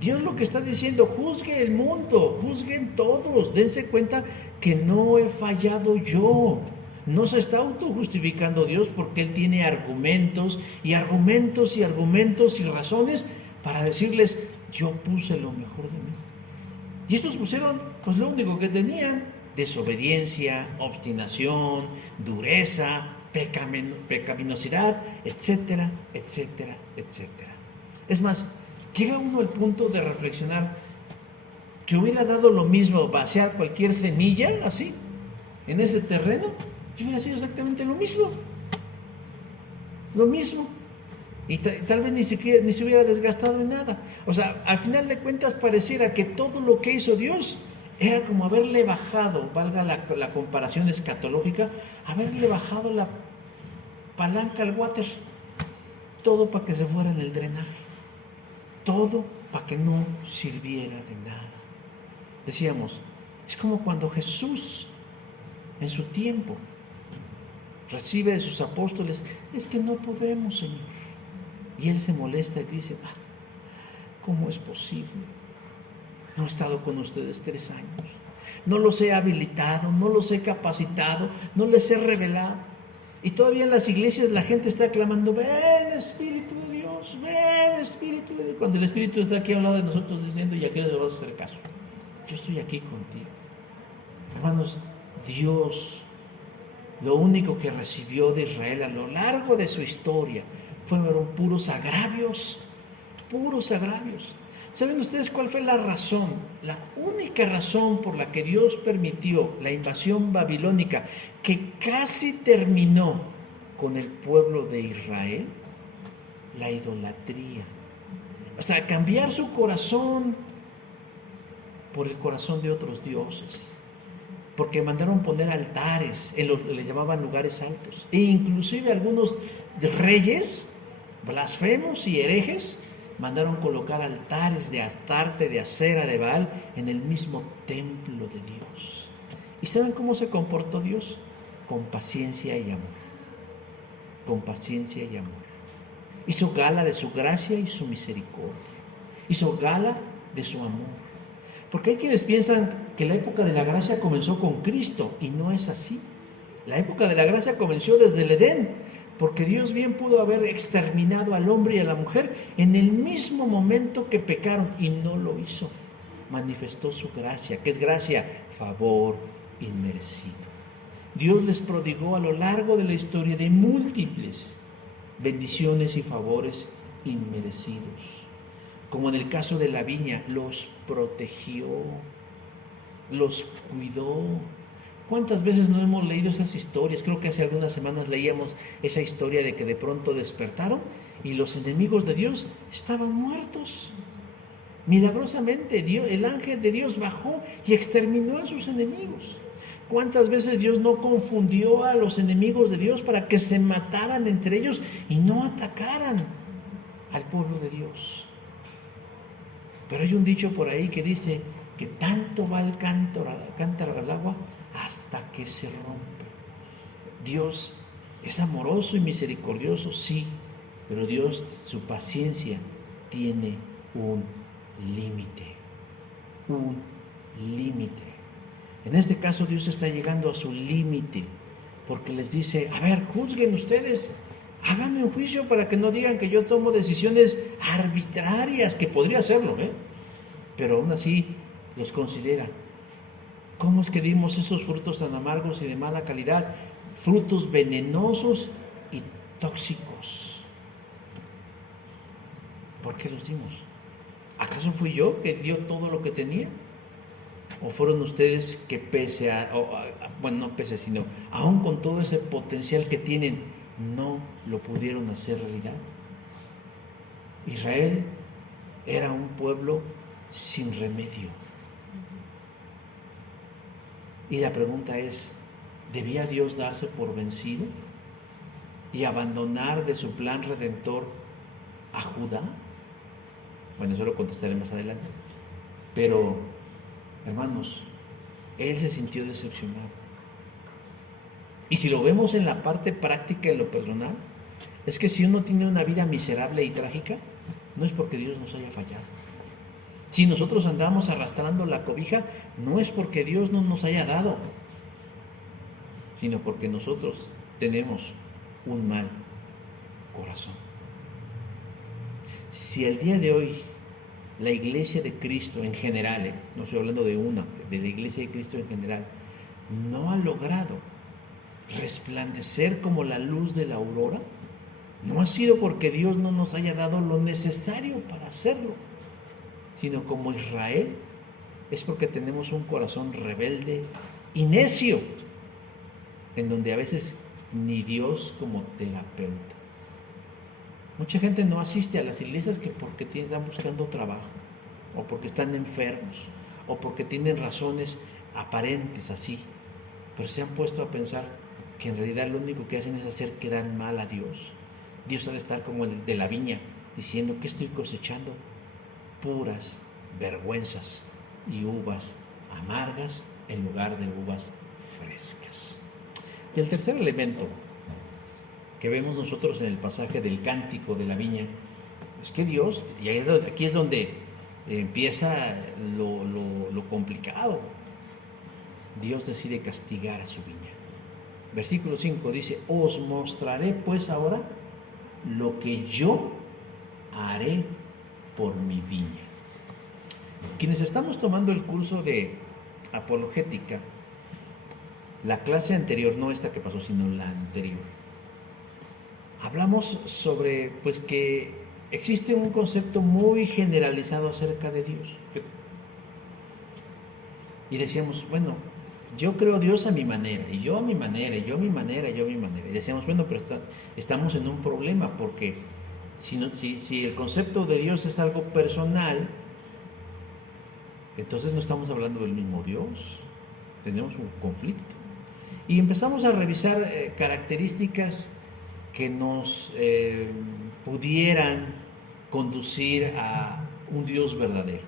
Dios lo que está diciendo, juzgue el mundo, juzguen todos, dense cuenta que no he fallado yo. No se está autojustificando Dios porque Él tiene argumentos y argumentos y argumentos y razones para decirles, yo puse lo mejor de mí. Y estos pusieron pues lo único que tenían: desobediencia, obstinación, dureza, pecaminosidad, etcétera, etcétera, etcétera. Es más, llega uno al punto de reflexionar que hubiera dado lo mismo vaciar cualquier semilla así en ese terreno y hubiera sido exactamente lo mismo. Lo mismo. Y tal vez ni se hubiera desgastado en nada. O sea, al final de cuentas pareciera que todo lo que hizo Dios era como haberle bajado, valga la comparación escatológica, haberle bajado la palanca al water. Todo para que se fuera en el drenaje. Todo para que no sirviera de nada. Decíamos, es como cuando Jesús en su tiempo recibe de sus apóstoles, es que no podemos, Señor. Y Él se molesta y dice, ¿cómo es posible? No he estado con ustedes 3 años. No los he habilitado, no los he capacitado, no les he revelado. Y todavía en las iglesias la gente está clamando, ven Espíritu de Dios, ven Espíritu de Dios. Cuando el Espíritu está aquí a un lado de nosotros diciendo, ¿y a qué le vas a hacer caso? Yo estoy aquí contigo. Hermanos, Dios, lo único que recibió de Israel a lo largo de su historia fueron puros agravios, puros agravios. ¿Saben ustedes cuál fue la razón? La única razón por la que Dios permitió la invasión babilónica que casi terminó con el pueblo de Israel, la idolatría. O sea, cambiar su corazón por el corazón de otros dioses. Porque mandaron poner altares, le llamaban lugares altos. E inclusive algunos reyes blasfemos y herejes mandaron colocar altares de Astarte, de Acera, de Baal en el mismo templo de Dios. ¿Y saben cómo se comportó Dios? Con paciencia y amor. Con paciencia y amor. Hizo gala de su gracia y su misericordia. Hizo gala de su amor. Porque hay quienes piensan que la época de la gracia comenzó con Cristo y no es así. La época de la gracia comenzó desde el Edén. Porque Dios bien pudo haber exterminado al hombre y a la mujer en el mismo momento que pecaron y no lo hizo. Manifestó su gracia. ¿Qué es gracia? Favor inmerecido. Dios les prodigó a lo largo de la historia de múltiples bendiciones y favores inmerecidos. Como en el caso de la viña, los protegió, los cuidó. ¿Cuántas veces no hemos leído esas historias? Creo que hace algunas semanas leíamos esa historia de que de pronto despertaron y los enemigos de Dios estaban muertos. Milagrosamente, el ángel de Dios bajó y exterminó a sus enemigos. ¿Cuántas veces Dios no confundió a los enemigos de Dios para que se mataran entre ellos y no atacaran al pueblo de Dios? Pero hay un dicho por ahí que dice que tanto va el cántaro al agua hasta que se rompe. Dios es amoroso y misericordioso, sí, pero Dios, su paciencia tiene un límite. Un límite. En este caso Dios está llegando a su límite porque les dice, a ver, juzguen ustedes, háganme un juicio para que no digan que yo tomo decisiones arbitrarias, que podría hacerlo, pero aún así los considera. ¿Cómo es que dimos esos frutos tan amargos y de mala calidad? Frutos venenosos y tóxicos. ¿Por qué los dimos? ¿Acaso fui yo que dio todo lo que tenía? ¿O fueron ustedes que sino aún con todo ese potencial que tienen, no lo pudieron hacer realidad? Israel era un pueblo sin remedio. Y la pregunta es, ¿debía Dios darse por vencido y abandonar de su plan redentor a Judá? Bueno, eso lo contestaré más adelante. Pero, hermanos, Él se sintió decepcionado. Y si lo vemos en la parte práctica, en lo personal, es que si uno tiene una vida miserable y trágica, no es porque Dios nos haya fallado. Si nosotros andamos arrastrando la cobija, no es porque Dios no nos haya dado, sino porque nosotros tenemos un mal corazón. Si el día de hoy la iglesia de Cristo en general, no estoy hablando de una, de la iglesia de Cristo en general, no ha logrado resplandecer como la luz de la aurora, no ha sido porque Dios no nos haya dado lo necesario para hacerlo, sino como Israel, es porque tenemos un corazón rebelde y necio, en donde a veces ni Dios como terapeuta. Mucha gente no asiste a las iglesias que porque están buscando trabajo, o porque están enfermos, o porque tienen razones aparentes así, pero se han puesto a pensar que en realidad lo único que hacen es hacer quedar mal a Dios. Dios ha de estar como el de la viña, diciendo que estoy cosechando puras vergüenzas y uvas amargas en lugar de uvas frescas. Y el tercer elemento que vemos nosotros en el pasaje del cántico de la viña es que Dios, y aquí es donde empieza lo complicado, Dios decide castigar a su viña. Versículo 5 dice: os mostraré pues ahora lo que yo haré por mi viña. Quienes estamos tomando el curso de apologética, la clase anterior, no esta que pasó, sino la anterior, hablamos sobre pues que existe un concepto muy generalizado acerca de Dios. Y decíamos, bueno, yo creo Dios a mi manera, y yo a mi manera, y yo a mi manera, y yo a mi manera. Y decíamos, bueno, pero estamos en un problema, porque si el concepto de Dios es algo personal, entonces no estamos hablando del mismo Dios. Tenemos un conflicto. Y empezamos a revisar características que nos pudieran conducir a un Dios verdadero,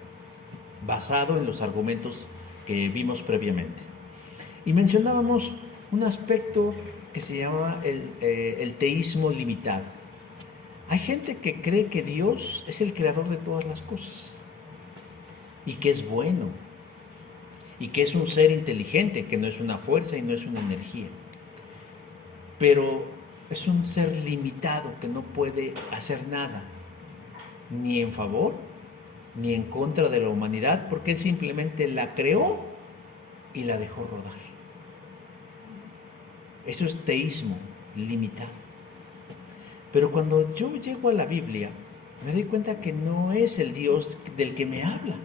basado en los argumentos que vimos previamente. Y mencionábamos un aspecto que se llama el teísmo limitado. Hay gente que cree que Dios es el creador de todas las cosas y que es bueno y que es un ser inteligente, que no es una fuerza y no es una energía, pero es un ser limitado que no puede hacer nada, ni en favor ni en contra de la humanidad, porque Él simplemente la creó y la dejó rodar. Eso es teísmo limitado. Pero cuando yo llego a la Biblia, me doy cuenta que no es el Dios del que me habla.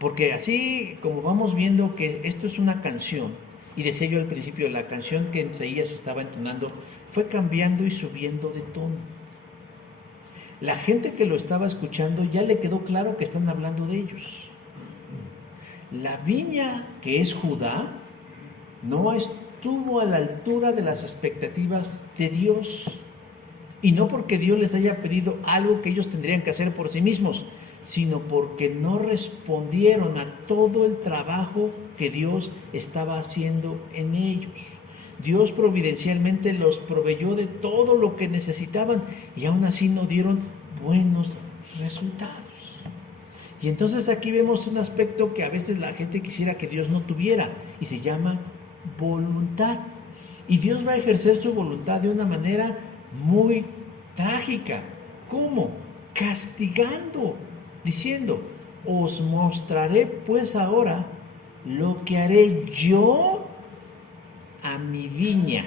Porque así como vamos viendo que esto es una canción, y decía yo al principio, la canción que Isaías estaba entonando fue cambiando y subiendo de tono. La gente que lo estaba escuchando ya le quedó claro que están hablando de ellos. La viña que es Judá no estuvo a la altura de las expectativas de Dios. Y no porque Dios les haya pedido algo que ellos tendrían que hacer por sí mismos, sino porque no respondieron a todo el trabajo que Dios estaba haciendo en ellos. Dios providencialmente los proveyó de todo lo que necesitaban y aún así no dieron buenos resultados. Y entonces aquí vemos un aspecto que a veces la gente quisiera que Dios no tuviera, y se llama voluntad. Y Dios va a ejercer su voluntad de una manera muy trágica. ¿Cómo? Castigando, diciendo: os mostraré pues ahora lo que haré yo a mi viña.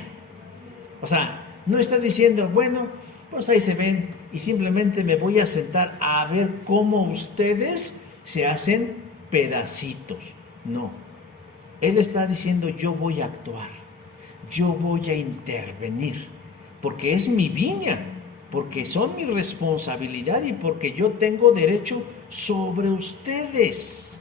O sea, no está diciendo, bueno, pues ahí se ven y simplemente me voy a sentar a ver cómo ustedes se hacen pedacitos. No, Él está diciendo, yo voy a actuar, yo voy a intervenir, porque es mi viña, porque son mi responsabilidad y porque yo tengo derecho sobre ustedes.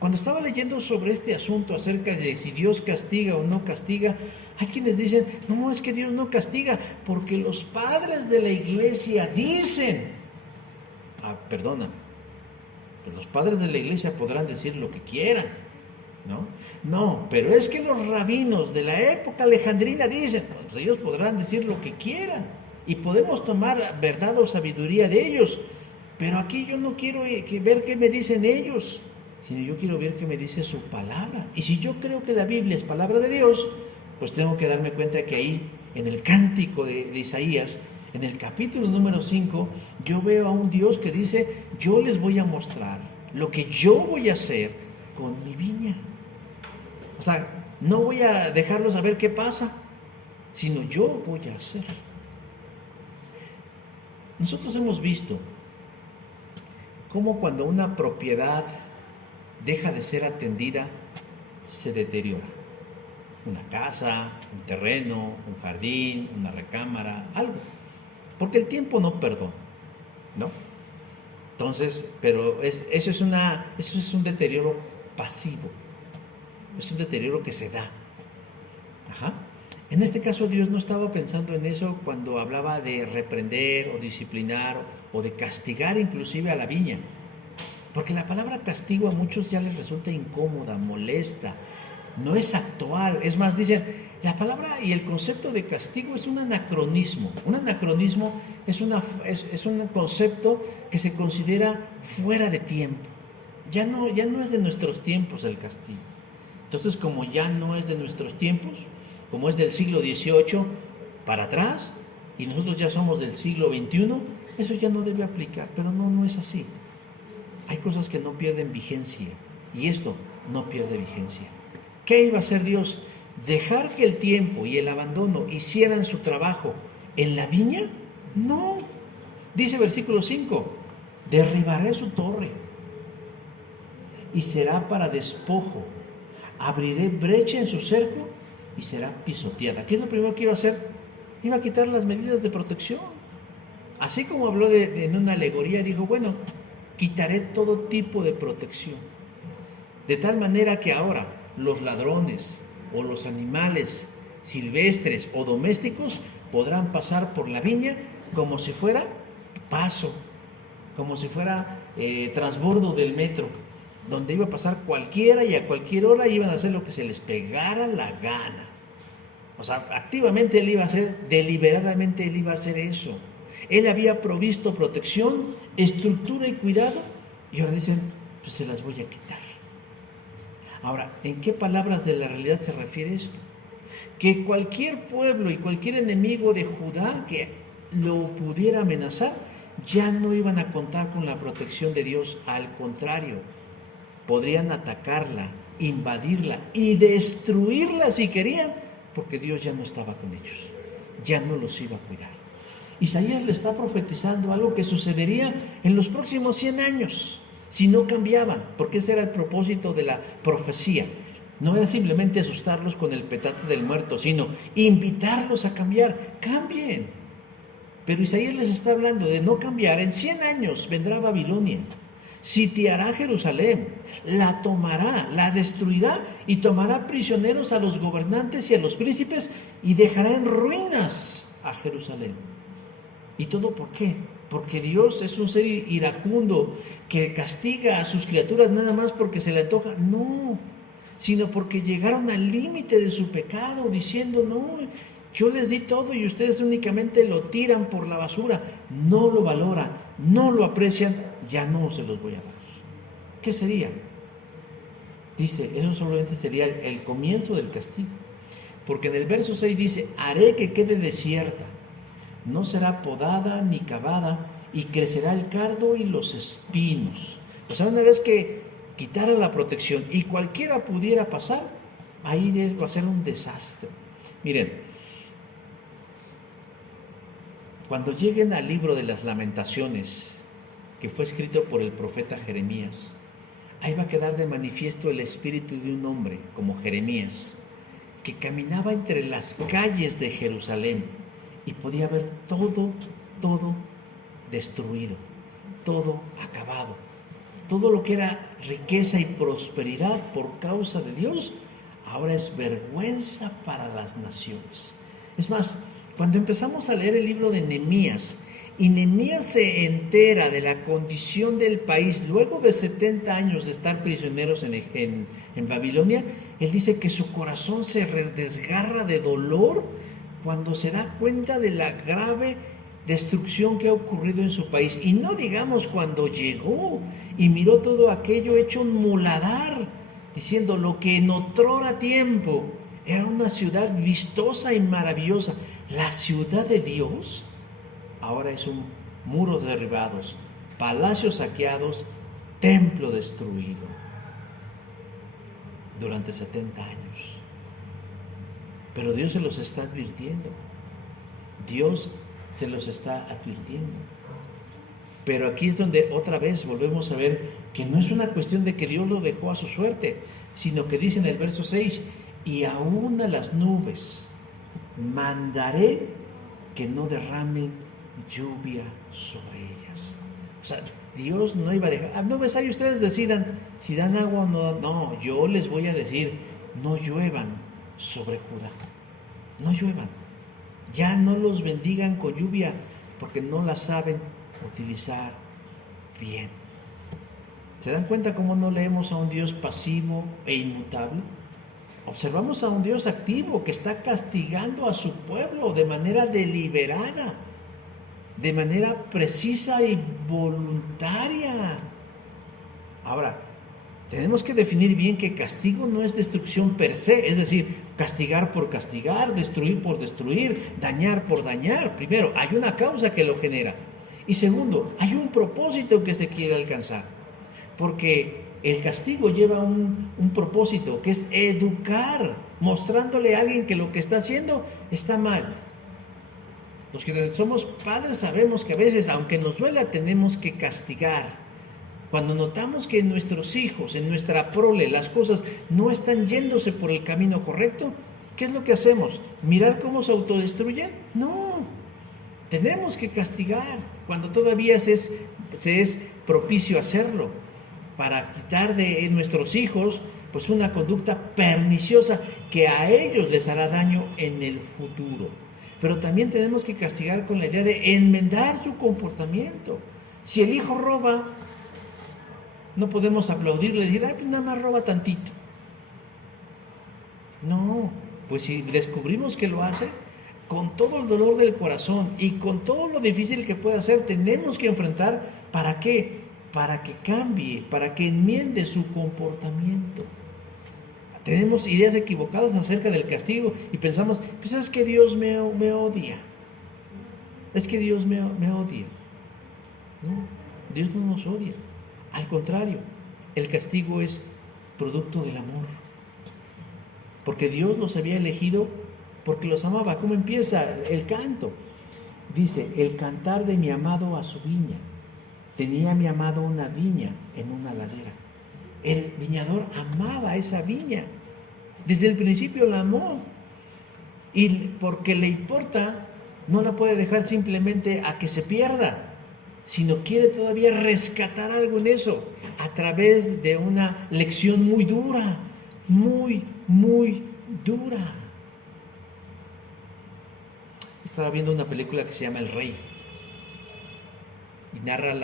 Cuando estaba leyendo sobre este asunto acerca de si Dios castiga o no castiga, hay quienes dicen, no, es que Dios no castiga, porque los padres de la iglesia dicen, perdóname, pero los padres de la iglesia podrán decir lo que quieran, ¿no? No, pero es que los rabinos de la época alejandrina dicen, pues ellos podrán decir lo que quieran, y podemos tomar verdad o sabiduría de ellos, Pero aquí yo no quiero ver qué me dicen ellos, sino yo quiero ver qué me dice su palabra. Y si yo creo que la Biblia es palabra de Dios, pues tengo que darme cuenta que ahí, en el cántico de Isaías, en el capítulo número 5, yo veo a un Dios que dice, yo les voy a mostrar lo que yo voy a hacer con mi viña. O sea, no voy a dejarlos a ver qué pasa, sino yo voy a hacer. Nosotros hemos visto cómo cuando una propiedad deja de ser atendida, se deteriora. Una casa, un terreno, un jardín, una recámara, algo. Porque el tiempo no perdona, ¿no? Entonces, pero eso es un deterioro pasivo. Es un deterioro que se da. Ajá. En este caso Dios no estaba pensando en eso cuando hablaba de reprender o disciplinar o de castigar inclusive a la viña. Porque la palabra castigo a muchos ya les resulta incómoda, molesta, no es actual. Es más, dicen, la palabra y el concepto de castigo es un anacronismo. Un anacronismo es un concepto que se considera fuera de tiempo. Ya no es de nuestros tiempos el castigo. Entonces, como ya no es de nuestros tiempos, como es del siglo XVIII para atrás, y nosotros ya somos del siglo XXI, eso ya no debe aplicar, pero no es así. Hay cosas que no pierden vigencia, y esto no pierde vigencia. ¿Qué iba a hacer Dios? ¿Dejar que el tiempo y el abandono hicieran su trabajo en la viña? No. Dice versículo 5, derribaré su torre, y será para despojo. Abriré brecha en su cerco, y será pisoteada. ¿Qué es lo primero que iba a hacer? Iba a quitar las medidas de protección. Así como habló en una alegoría, dijo, bueno, quitaré todo tipo de protección. De tal manera que ahora los ladrones o los animales silvestres o domésticos podrán pasar por la viña como si fuera paso, como si fuera transbordo del metro, donde iba a pasar cualquiera y a cualquier hora iban a hacer lo que se les pegara la gana. O sea, activamente él iba a hacer, deliberadamente él iba a hacer eso. Él había provisto protección, estructura y cuidado, y ahora dicen, pues se las voy a quitar. Ahora, ¿en qué palabras de la realidad se refiere esto? Que cualquier pueblo y cualquier enemigo de Judá que lo pudiera amenazar, ya no iban a contar con la protección de Dios. Al contrario, podrían atacarla, invadirla y destruirla si querían, porque Dios ya no estaba con ellos, ya no los iba a cuidar. Isaías le está profetizando algo que sucedería en los próximos 100 años, si no cambiaban, porque ese era el propósito de la profecía. No era simplemente asustarlos con el petate del muerto, sino invitarlos a cambiar. Cambien. Pero Isaías les está hablando de no cambiar. En 100 años vendrá Babilonia, sitiará Jerusalén, la tomará, la destruirá y tomará prisioneros a los gobernantes y a los príncipes y dejará en ruinas a Jerusalén. ¿Y todo por qué? Porque Dios es un ser iracundo que castiga a sus criaturas nada más porque se le antoja. No, sino porque llegaron al límite de su pecado diciendo, no, yo les di todo y ustedes únicamente lo tiran por la basura, no lo valoran, no lo aprecian, ya no se los voy a dar. ¿Qué sería? Dice, eso solamente sería el comienzo del castigo. Porque en el verso 6 dice, haré que quede desierta, no será podada ni cavada, y crecerá el cardo y los espinos. O sea, una vez que quitara la protección y cualquiera pudiera pasar, ahí va a ser un desastre. Miren, cuando lleguen al libro de las Lamentaciones, que fue escrito por el profeta Jeremías, ahí va a quedar de manifiesto el espíritu de un hombre como Jeremías, que caminaba entre las calles de Jerusalén y podía ver todo destruido, todo acabado. Todo lo que era riqueza y prosperidad por causa de Dios, ahora es vergüenza para las naciones. Es más, cuando empezamos a leer el libro de Nehemías, y Nehemías se entera de la condición del país luego de 70 años de estar prisioneros en Babilonia, él dice que su corazón se desgarra de dolor cuando se da cuenta de la grave destrucción que ha ocurrido en su país. Y no digamos cuando llegó y miró todo aquello hecho un muladar, diciendo lo que en otrora tiempo era una ciudad vistosa y maravillosa. La ciudad de Dios ahora es un muros derribados, palacios saqueados, templo destruido durante 70 años. Pero Dios se los está advirtiendo. Dios se los está advirtiendo. Pero aquí es donde otra vez volvemos a ver que no es una cuestión de que Dios lo dejó a su suerte, sino que dice en el verso 6, y aún a las nubes mandaré que no derramen lluvia sobre ellas. O sea, Dios no iba a dejar, no ves ahí ustedes decidan si dan agua o no. No, yo les voy a decir, no lluevan sobre Judá, no lluevan, ya no los bendigan con lluvia, porque no la saben utilizar bien. ¿Se dan cuenta cómo no leemos a un Dios pasivo e inmutable? Observamos a un Dios activo que está castigando a su pueblo de manera deliberada, de manera precisa y voluntaria. Ahora, tenemos que definir bien que castigo no es destrucción per se, es decir, castigar por castigar, destruir por destruir, dañar por dañar. Primero, hay una causa que lo genera. Y segundo, hay un propósito que se quiere alcanzar. Porque el castigo lleva un propósito, que es educar, mostrándole a alguien que lo que está haciendo está mal. Los que somos padres sabemos que a veces, aunque nos duela, tenemos que castigar. Cuando notamos que en nuestros hijos, en nuestra prole, las cosas no están yéndose por el camino correcto, ¿qué es lo que hacemos? ¿Mirar cómo se autodestruyen? No, tenemos que castigar cuando todavía se es propicio hacerlo, para quitar de nuestros hijos pues una conducta perniciosa que a ellos les hará daño en el futuro. Pero también tenemos que castigar con la idea de enmendar su comportamiento. Si el hijo roba, no podemos aplaudirle y decir, ay, pues nada más roba tantito. No, pues si descubrimos que lo hace, con todo el dolor del corazón y con todo lo difícil que puede hacer, tenemos que enfrentar, ¿para qué? Para que cambie, para que enmiende su comportamiento. Tenemos ideas equivocadas acerca del castigo y pensamos, pues es que Dios me odia. Es que Dios me odia. No, Dios no nos odia. Al contrario, el castigo es producto del amor. Porque Dios los había elegido porque los amaba. ¿Cómo empieza el canto? Dice, el cantar de mi amado a su viña. Tenía mi amado una viña en una ladera. El viñador amaba esa viña. Desde el principio la amó. Y porque le importa, no la puede dejar simplemente a que se pierda, sino quiere todavía rescatar algo en eso, a través de una lección muy dura, muy, muy dura. Estaba viendo una película que se llama El Rey. Y narra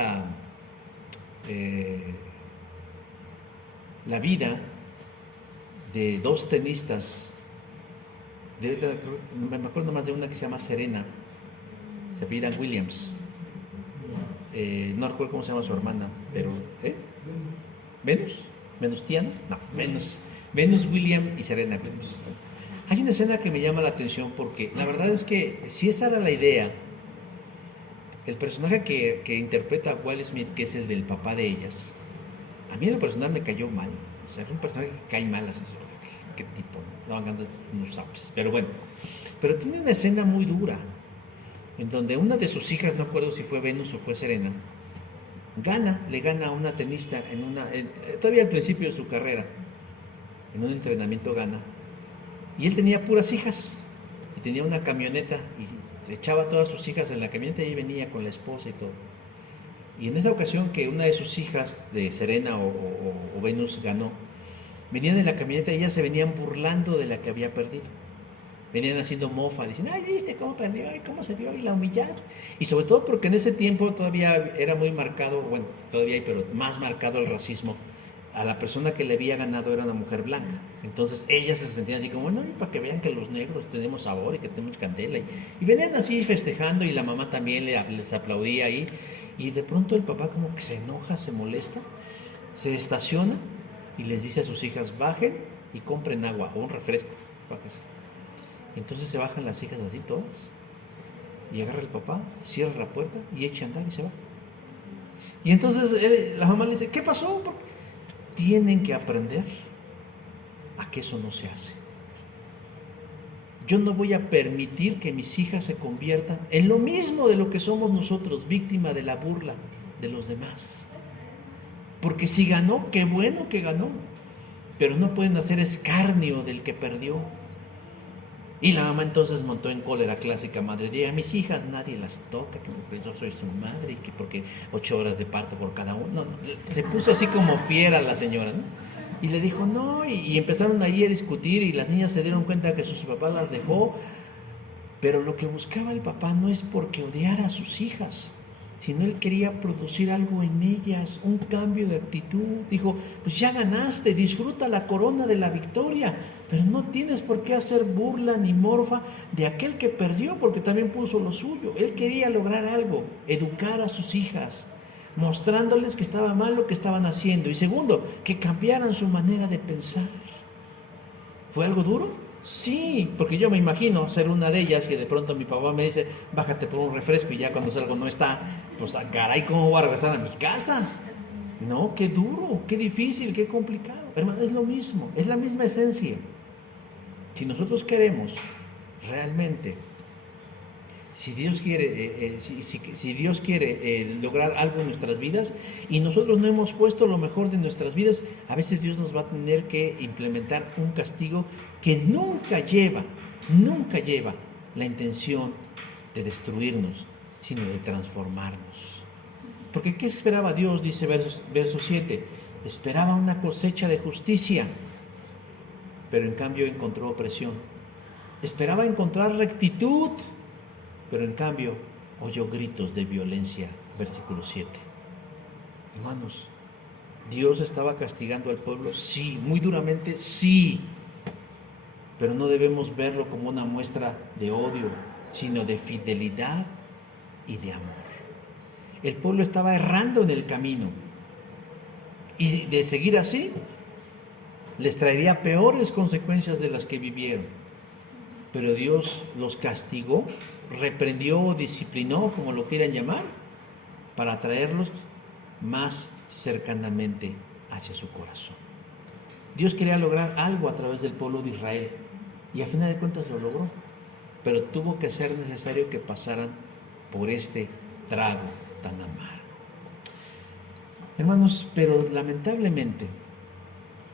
la vida de dos tenistas. Me acuerdo más de una que se llama Serena, se apellida Williams. No recuerdo cómo se llama su hermana, pero ¿Venus? ¿Venustiana? No, Venus Williams y Serena Williams. Hay una escena que me llama la atención porque la verdad es que si esa era la idea, el personaje que interpreta a Will Smith, que es el del papá de ellas, a mí en lo personal me cayó mal. O sea, era un personaje que cae mal así. ¿Qué tipo? No van ganando unos sapos. Pero bueno, pero tiene una escena muy dura, en donde una de sus hijas, no recuerdo si fue Venus o fue Serena, le gana a una tenista, todavía al principio de su carrera, en un entrenamiento gana. Y él tenía puras hijas, y tenía una camioneta, y echaba a todas sus hijas en la camioneta y venía con la esposa y todo. Y en esa ocasión que una de sus hijas, de Serena o Venus, ganó, venían en la camioneta y ellas se venían burlando de la que había perdido. Venían haciendo mofa, diciendo, ay, ¿viste cómo perdió? ¿Y cómo se vio? ¿Y la humillaste? Y sobre todo porque en ese tiempo todavía era muy marcado, bueno, todavía hay, pero más marcado el racismo a la persona que le había ganado era una mujer blanca. Entonces ellas se sentían así como, bueno, para que vean que los negros tenemos sabor y que tenemos candela. Y venían así festejando y la mamá también les aplaudía ahí. Y de pronto el papá como que se enoja, se molesta, se estaciona y les dice a sus hijas, bajen y compren agua o un refresco. Bájese. Entonces se bajan las hijas así todas y agarra el papá, cierra la puerta y echa a andar y se va. Y entonces la mamá le dice, ¿qué pasó? Tienen que aprender a que eso no se hace. Yo no voy a permitir que mis hijas se conviertan en lo mismo de lo que somos nosotros, víctima de la burla de los demás. Porque si ganó, qué bueno que ganó, pero no pueden hacer escarnio del que perdió. Y la mamá entonces montó en cólera clásica madre, diga, a mis hijas nadie las toca, que yo soy su madre, y que porque 8 horas de parto por cada uno. No, se puso así como fiera la señora, ¿no? Y le dijo, no, y empezaron ahí a discutir, y las niñas se dieron cuenta que sus papás las dejó, pero lo que buscaba el papá no es porque odiara a sus hijas, sino él quería producir algo en ellas, un cambio de actitud. Dijo, pues ya ganaste, disfruta la corona de la victoria, pero no tienes por qué hacer burla ni morfa de aquel que perdió, porque también puso lo suyo. Él quería lograr algo, educar a sus hijas, mostrándoles que estaba mal lo que estaban haciendo. Y segundo, que cambiaran su manera de pensar. ¿Fue algo duro? Sí, porque yo me imagino ser una de ellas que de pronto mi papá me dice, bájate por un refresco, y ya cuando salgo no está, pues caray, ¿cómo voy a regresar a mi casa? No, qué duro, qué difícil, qué complicado. Hermano, es lo mismo, es la misma esencia. Si nosotros queremos realmente, si Dios quiere, si Dios quiere lograr algo en nuestras vidas y nosotros no hemos puesto lo mejor de nuestras vidas, a veces Dios nos va a tener que implementar un castigo que nunca lleva la intención de destruirnos, sino de transformarnos. Porque ¿qué esperaba Dios? Dice verso 7, esperaba una cosecha de justicia, pero en cambio encontró opresión. Esperaba encontrar rectitud, pero en cambio oyó gritos de violencia. Versículo 7. Hermanos, ¿Dios estaba castigando al pueblo? Sí, muy duramente, sí. Pero no debemos verlo como una muestra de odio, sino de fidelidad y de amor. El pueblo estaba errando en el camino, y de seguir así, les traería peores consecuencias de las que vivieron. Pero Dios los castigó, reprendió o disciplinó, como lo quieran llamar, para traerlos más cercanamente hacia su corazón. Dios quería lograr algo a través del pueblo de Israel, y a fin de cuentas lo logró, pero tuvo que ser necesario que pasaran por este trago tan amargo. Hermanos, pero lamentablemente,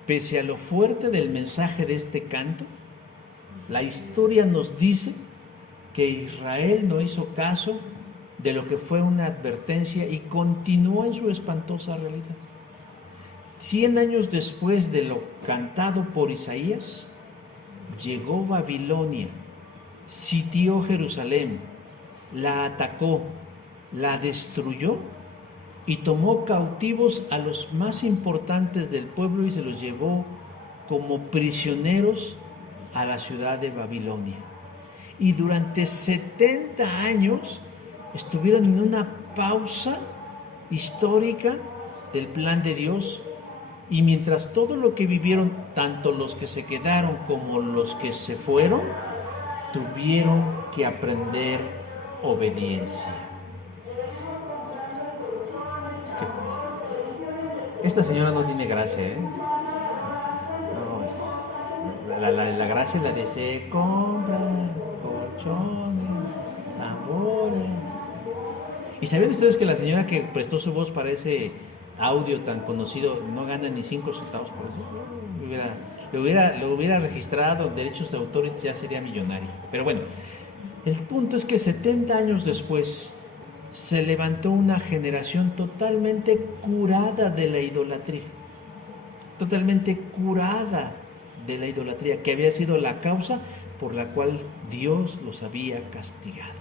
pese a lo fuerte del mensaje de este canto, la historia nos dice que Israel no hizo caso de lo que fue una advertencia y continuó en su espantosa realidad. 100 años después de lo cantado por Isaías, llegó Babilonia, sitió Jerusalén, la atacó, la destruyó y tomó cautivos a los más importantes del pueblo y se los llevó como prisioneros a la ciudad de Babilonia. Y durante 70 años estuvieron en una pausa histórica del plan de Dios, y mientras todo lo que vivieron, tanto los que se quedaron como los que se fueron, tuvieron que aprender obediencia. Esta señora no tiene gracia, ¿eh? No, la gracia es la de se compran colchones, tambores. ¿Y sabían ustedes que la señora que prestó su voz para ese audio tan conocido no gana ni 5 centavos por eso? Lo hubiera registrado derechos de autor, ya sería millonaria. Pero bueno, el punto es que 70 años después se levantó una generación totalmente curada de la idolatría, totalmente curada de la idolatría, que había sido la causa por la cual Dios los había castigado.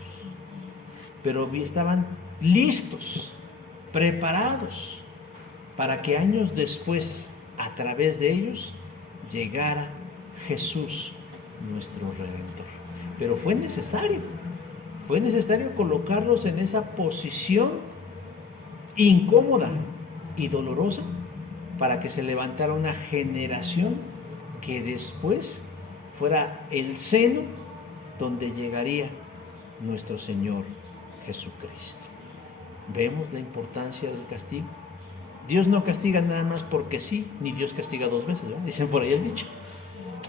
Pero estaban listos, preparados, para que años después, a través de ellos llegara Jesús, nuestro Redentor. Pero fue necesario colocarlos en esa posición incómoda y dolorosa para que se levantara una generación que después fuera el seno donde llegaría nuestro Señor Jesucristo. ¿Vemos la importancia del castigo? Dios no castiga nada más porque sí, ni Dios castiga dos veces, ¿verdad? Dicen por ahí el dicho.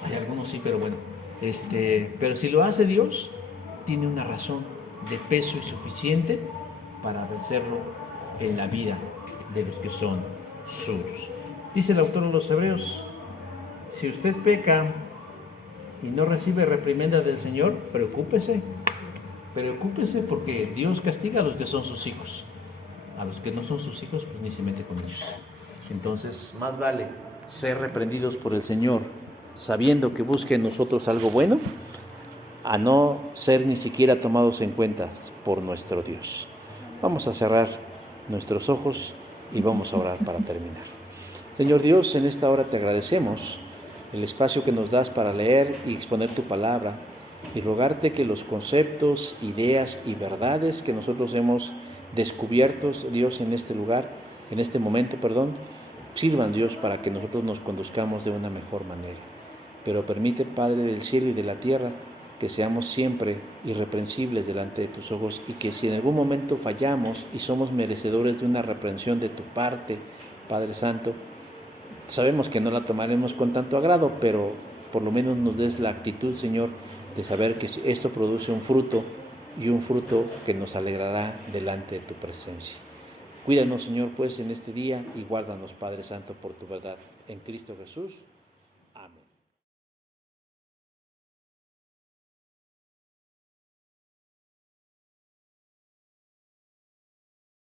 Hay algunos sí, pero bueno. Pero si lo hace Dios, tiene una razón de peso y suficiente para vencerlo en la vida de los que son suyos. Dice el autor de los Hebreos: si usted peca y no recibe reprimenda del Señor, preocúpese porque Dios castiga a los que son sus hijos. A los que no son sus hijos, pues ni se mete con ellos. Entonces, más vale ser reprendidos por el Señor, sabiendo que busque en nosotros algo bueno, a no ser ni siquiera tomados en cuenta por nuestro Dios. Vamos a cerrar nuestros ojos y vamos a orar para terminar. Señor Dios, en esta hora te agradecemos el espacio que nos das para leer y exponer tu palabra, y rogarte que los conceptos, ideas y verdades que nosotros hemos descubiertos, Dios, en este lugar, en este momento, sirvan, Dios, para que nosotros nos conduzcamos de una mejor manera. Pero permite, Padre del cielo y de la tierra, que seamos siempre irreprensibles delante de tus ojos, y que si en algún momento fallamos y somos merecedores de una reprensión de tu parte, Padre Santo, sabemos que no la tomaremos con tanto agrado, pero por lo menos nos des la actitud, Señor, de saber que esto produce un fruto, y un fruto que nos alegrará delante de tu presencia. Cuídanos, Señor, pues en este día, y guárdanos, Padre Santo, por tu verdad. En Cristo Jesús.